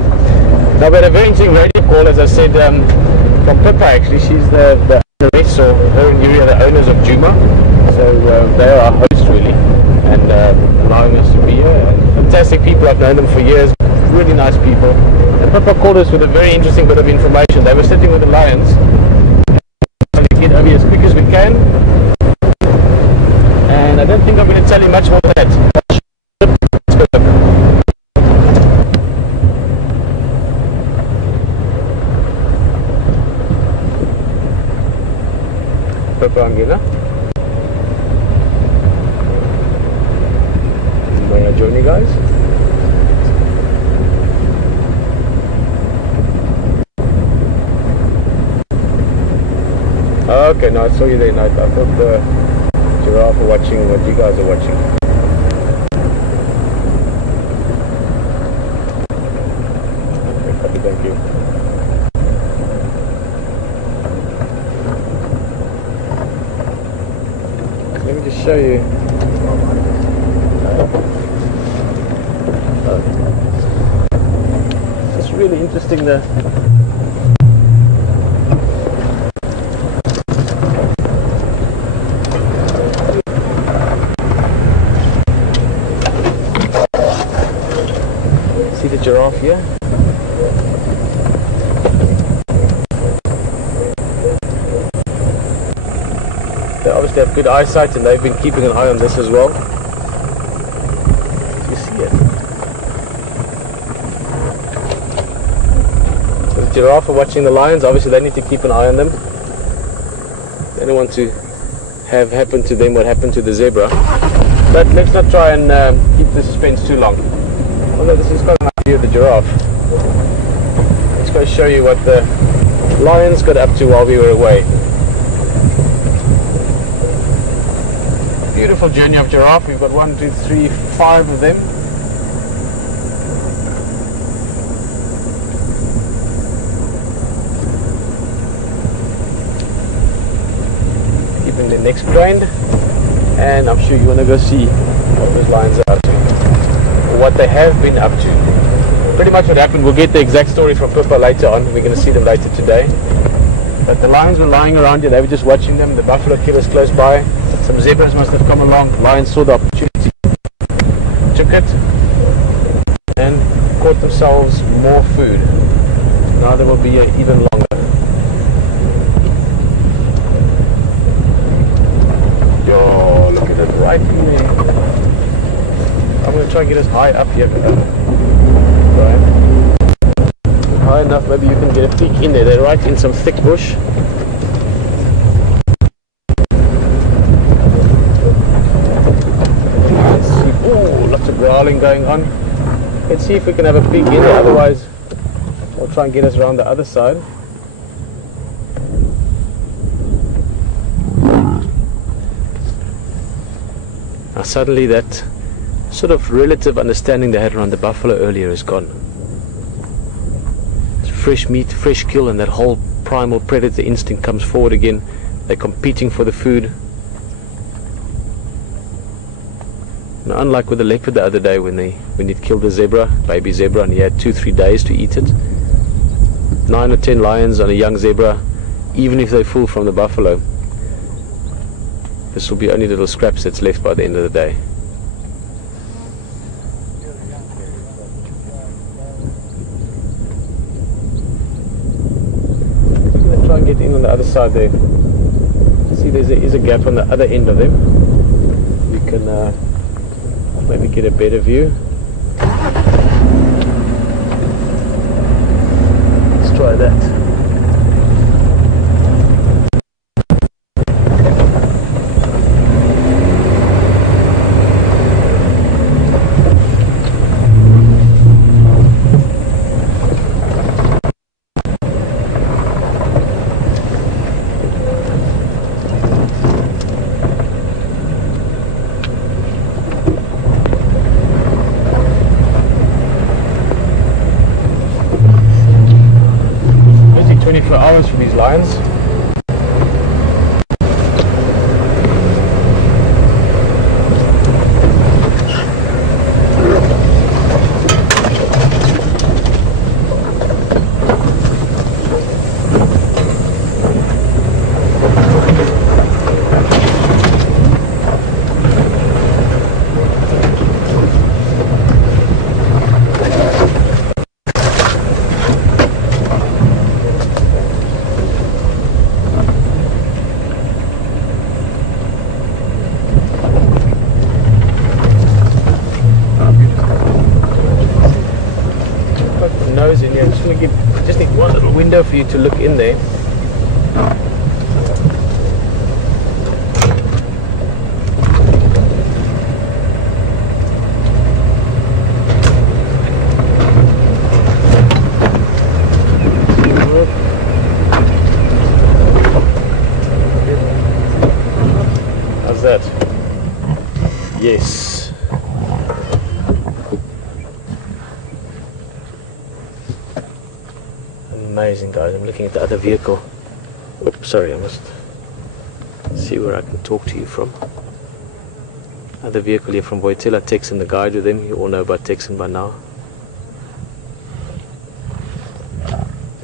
Now we had a very interesting radio call, as I said, from Pippa actually. She's the owneress, or her and Yuri are the owners of Juma. So they are our hosts really, and allowing us to be here. And fantastic people, I've known them for years, really nice people. And Pippa called us with a very interesting bit of information. They were sitting with the lions, trying to get over here as quick as we can. And I don't think I'm going to tell you much more than that. Let's go look. Pippa Angela. Want to join you guys? Okay, no, I saw you there. No, I thought the giraffe were watching what you guys are watching. Okay, copy, thank you. Let me just show you. It's really interesting there. See the giraffe here? They obviously have good eyesight and they've been keeping an eye on this as well. You see it? The giraffe are watching the lions. Obviously they need to keep an eye on them. They don't want to have happen to them what happened to the zebra. But let's not try and keep the suspense too long. Although this has got an idea of the giraffe. Let's go show you what the lions got up to while we were away. Beautiful journey of giraffe. We've got 1, 2, 3, 5 of them. Keeping their necks craned, and I'm sure you want to go see what those lions are up to, or what they have been up to. Pretty much what happened. We'll get the exact story from Pippa later on. We're going to see them later today. But the lions were lying around here. They were just watching them. The buffalo killers close by. Some zebras must have come along. Lions saw the opportunity, took it, and caught themselves more food. Now they will be here even longer. Yo, look at it right in there. I'm going to try and get as high up here. Right. High enough, maybe you can get a peek in there. They're right in some thick bush. Growling going on. Let's see if we can have a peek in there, otherwise we'll try and get us around the other side. Now suddenly that sort of relative understanding they had around the buffalo earlier is gone. It's fresh meat, fresh kill, and that whole primal predator instinct comes forward again. They're competing for the food. Now, unlike with the leopard the other day when it killed the zebra, baby zebra, and he had 2-3 days to eat it. 9 or 10 lions on a young zebra, even if they're full from the buffalo, this will be only little scraps that's left by the end of the day. I'm going to try and get in on the other side there. See, there is a gap on the other end of them. You can maybe get a better view. Let's try that. lions. Nose in here. Just need one little window for you to look in there. How's that? Yes. Amazing, guys. I'm looking at the other vehicle. Oops, sorry, I must see where I can talk to you from. Other vehicle here from Voitila, Texan, the guide with him. You all know about Texan by now.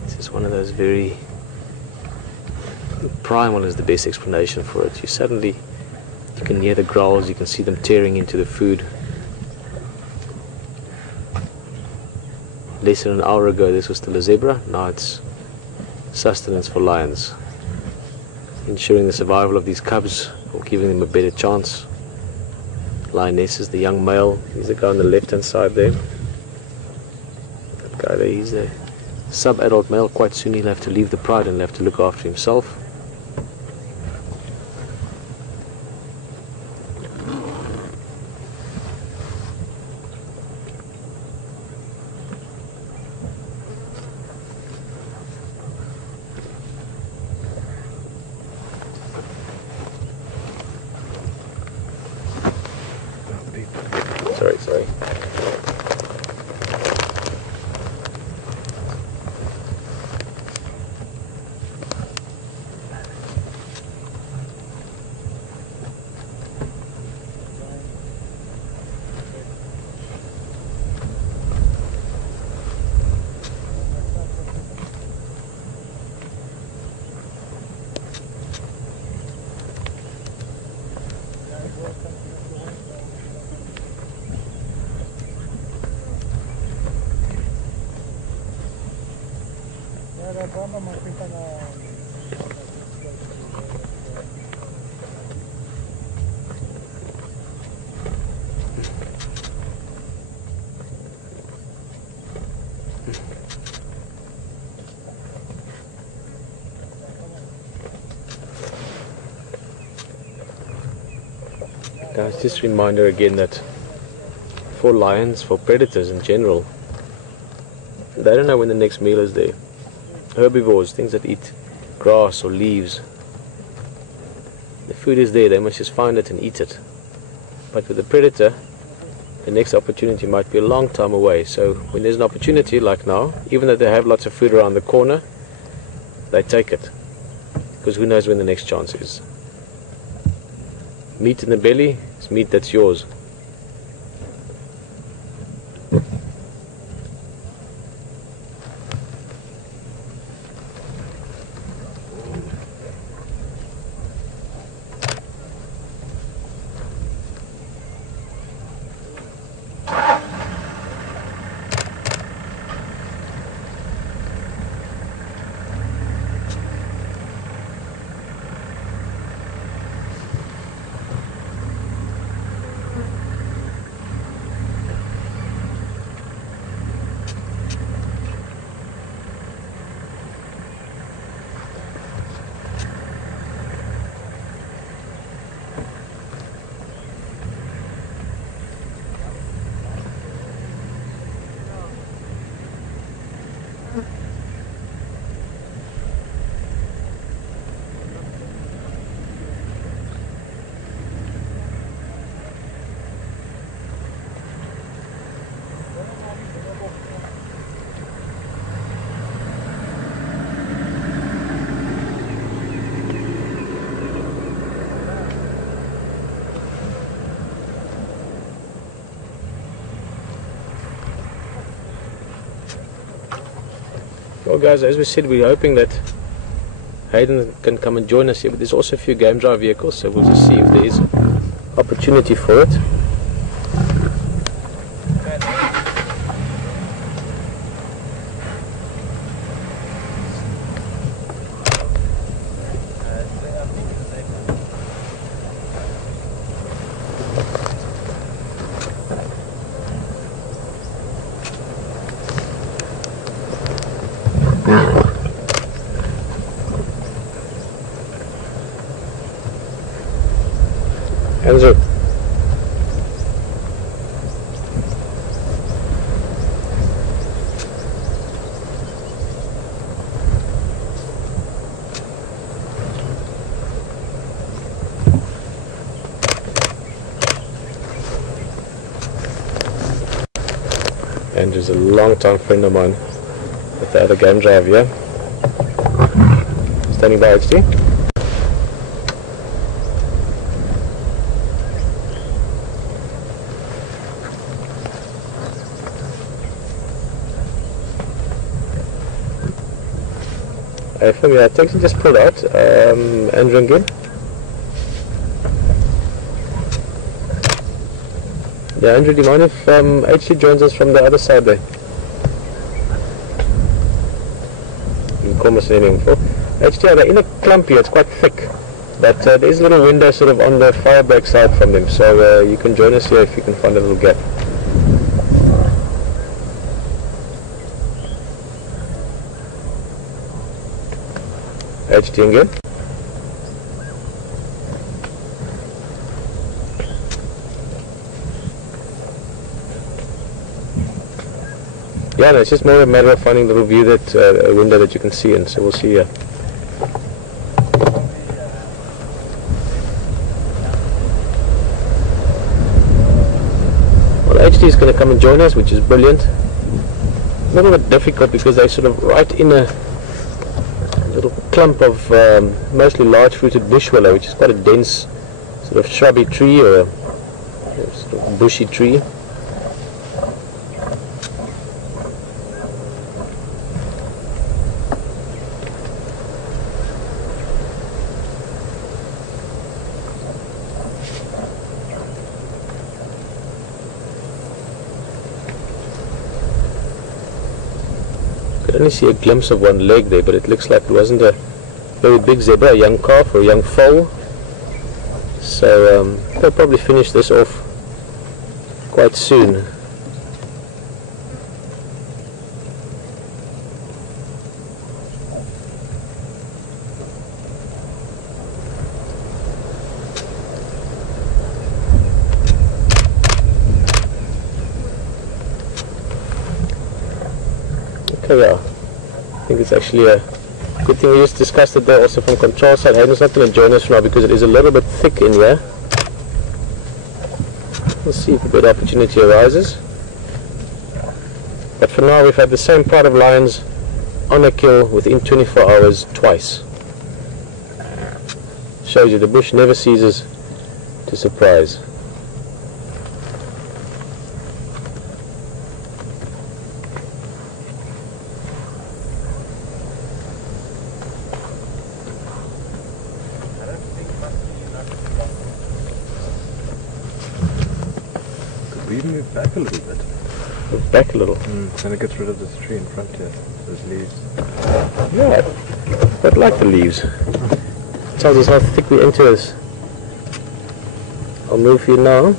This is one of those very... Primal is the best explanation for it. You can hear the growls, you can see them tearing into the food. Less than an hour ago this was still a zebra, now it's sustenance for lions. Ensuring the survival of these cubs or giving them a better chance. Lionesses, the young male, he's the guy on the left hand side there. That guy there, he's a sub-adult male. Quite soon he'll have to leave the pride and have to look after himself. Sorry. Guys, just a reminder again that for lions, for predators in general, they don't know when the next meal is there. Herbivores, things that eat grass or leaves, the food is there, they must just find it and eat it. But with the predator, the next opportunity might be a long time away. So when there's an opportunity like now, even though they have lots of food around the corner, they take it, because who knows when the next chance is. Meat in the belly is meat that's yours. Well guys, as we said, we're hoping that Hayden can come and join us here, but there's also a few game drive vehicles, so we'll just see if there is opportunity for it. Andrew. Andrew's a long-time friend of mine with the other game drive here. Standing by, HD. From here, taxi just pulled out. Andrew again. Yeah, Andrew, do you mind if HT joins us from the other side there? You can call me anything before. HT, they're in a clump here, it's quite thick. But there's a little window sort of on the fire break side from them, so you can join us here if you can find a little gap. HT again. Yeah, no, it's just more a matter of finding the little view that a window that you can see in. So we'll see here. Well, HD is going to come and join us, which is brilliant. A little bit difficult because they're sort of right in a little clump of mostly large-fruited bush willow, which is quite a dense sort of shrubby tree or a sort of bushy tree. I could only see a glimpse of one leg there, but it looks like it wasn't a very big zebra, a young calf or a young foal. So they'll probably finish this off quite soon. Okay, yeah. I think it's actually a good thing we just discussed it there also from control side. Hayden's not going to join us for now because it is a little bit thick in here. We'll see if a good opportunity arises. But for now we've had the same part of lions on a kill within 24 hours twice. Shows you the bush never ceases to surprise. Could we even move back a little bit? Move back a little. Then it gets rid of this tree in front here, those leaves. Yeah, I'd like the leaves. It tells us how thick we enter this. I'll move you now.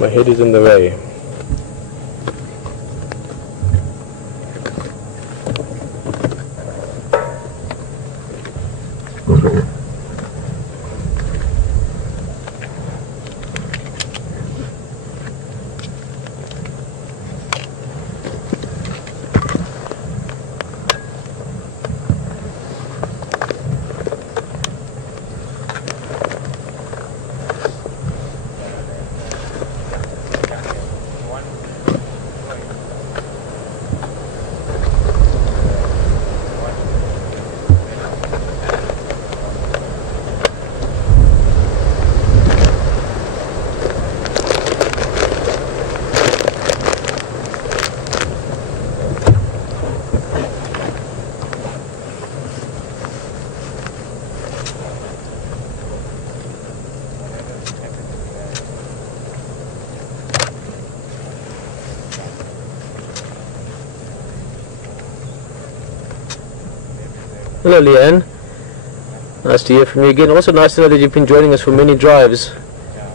My head is in the way. Hello Leanne, nice to hear from you again. Also nice to know that you've been joining us for many drives.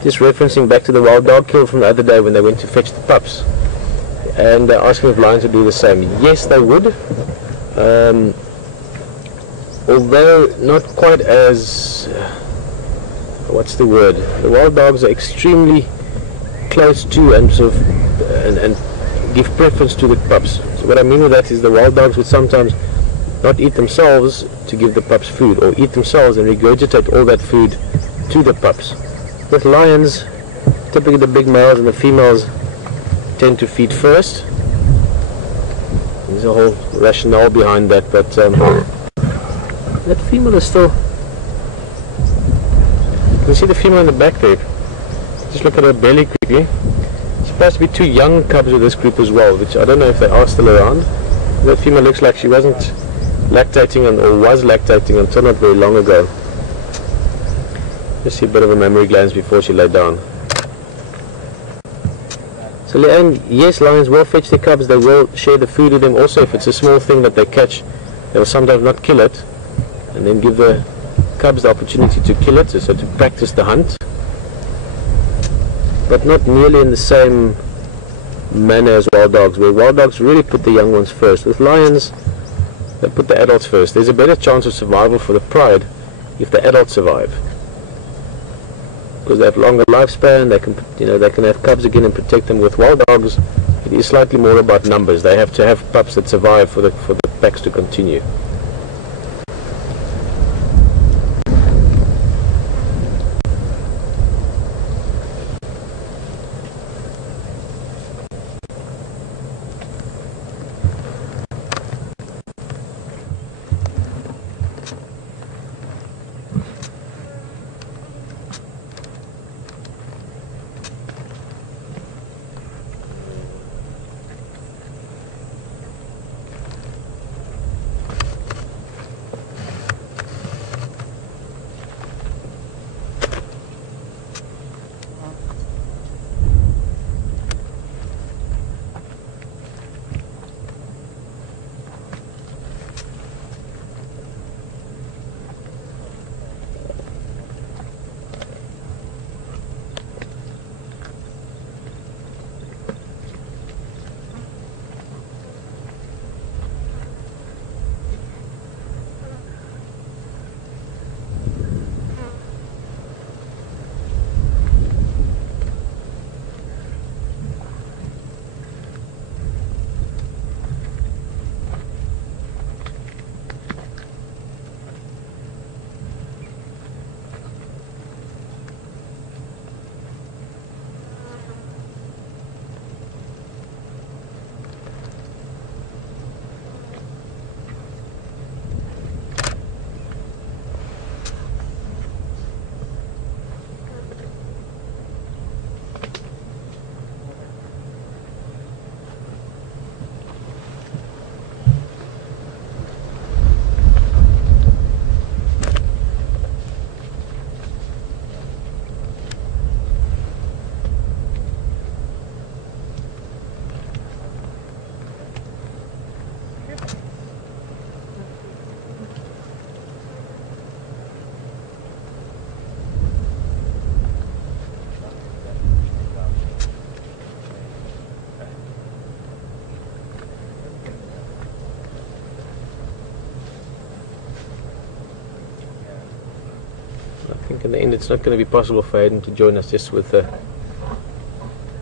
Just referencing back to the wild dog kill from the other day when they went to fetch the pups, and asking if lions would do the same. Yes, they would, although not quite as, what's the word, the wild dogs are extremely close to and sort of and give preference to the pups. So what I mean with that is the wild dogs would sometimes not eat themselves to give the pups food, or eat themselves and regurgitate all that food to the pups. With lions, typically the big males and the females tend to feed first. There's a whole rationale behind that, but that female is still, you can see the female in the back there. Just look at her belly quickly. Supposed to be 2 young cubs with this group as well, which I don't know if they are still around. That female looks like she wasn't lactating or was lactating until not very long ago. Just see a bit of a mammary glands before she lay down. So Leanne, yes, lions will fetch their cubs. They will share the food with them. Also, if it's a small thing that they catch, they will sometimes not kill it, and then give the cubs the opportunity to kill it, so to practice the hunt. But not nearly in the same manner as wild dogs, where wild dogs really put the young ones first. With lions, they put the adults first. There's a better chance of survival for the pride if the adults survive, because they have longer lifespan. They can, they can have cubs again and protect them. With wild dogs, it is slightly more about numbers. They have to have pups that survive for the packs to continue. I think in the end it's not going to be possible for Hayden to join us, just with the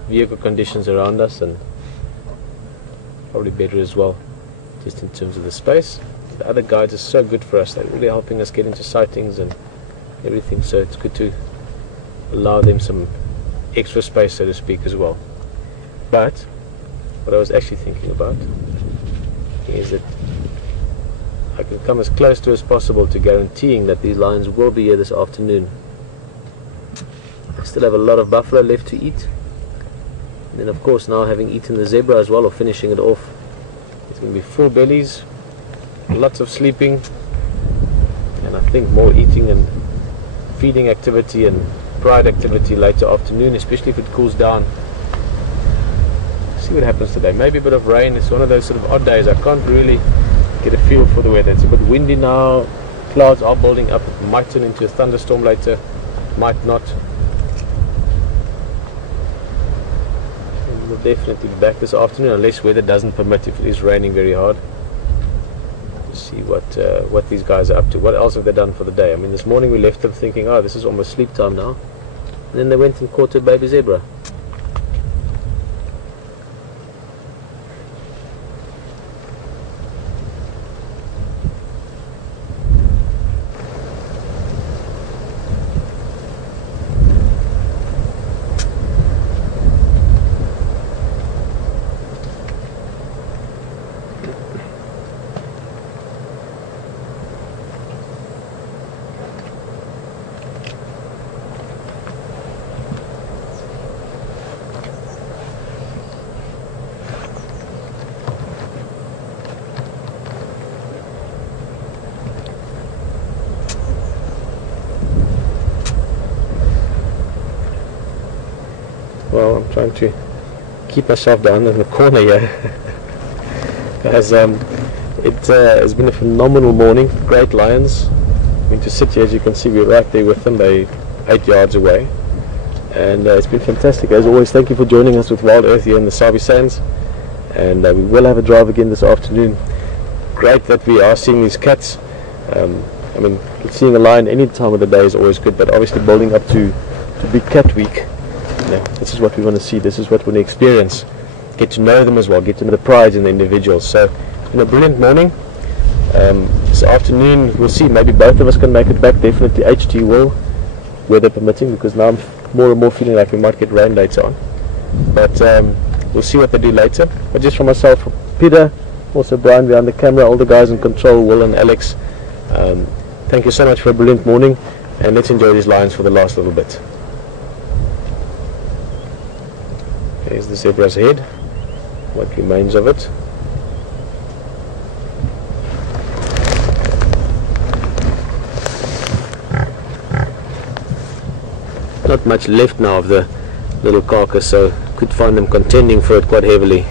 vehicle conditions around us, and probably better as well, just in terms of the space. The other guides are so good for us. They're really helping us get into sightings and everything, so it's good to allow them some extra space, so to speak, as well. But what I was actually thinking about is that I can come as close to as possible to guaranteeing that these lions will be here this afternoon. I still have a lot of buffalo left to eat, and then of course, now having eaten the zebra as well, or finishing it off, it's going to be full bellies, lots of sleeping, and I think more eating and feeding activity and pride activity later afternoon, especially if it cools down. See what happens today. Maybe a bit of rain. It's one of those sort of odd days. I can't really get a feel for the weather. It's a bit windy now, clouds are building up, it might turn into a thunderstorm later, might not. And we'll definitely be back this afternoon unless weather doesn't permit, if it is raining very hard. See what these guys are up to. What else have they done for the day? I mean, this morning we left them thinking, oh, this is almost sleep time now, and then they went and caught a baby zebra. Well, I'm trying to keep myself down in the corner here. Guys, it has been a phenomenal morning. Great lions. I mean, to sit here, as you can see, we're right there with them. They're 8 yards away. And it's been fantastic. As always, thank you for joining us with WildEarth here in the Sabi Sands. And we will have a drive again this afternoon. Great that we are seeing these cats. I mean, seeing a lion any time of the day is always good, but obviously building up to Big Cat Week, this is what we want to see, this is what we want to experience, get to know them as well, get to know the pride in the individuals. So it's been a brilliant morning. This afternoon we'll see, maybe both of us can make it back, definitely HT will, weather permitting, because now I'm more and more feeling like we might get rain later on, but we'll see what they do later. But just for myself, Peter, also Brian behind the camera, all the guys in control, Will and Alex, thank you so much for a brilliant morning, and let's enjoy these lions for the last little bit. There's the zebra's head, what remains of it. Not much left now of the little carcass, so could find them contending for it quite heavily.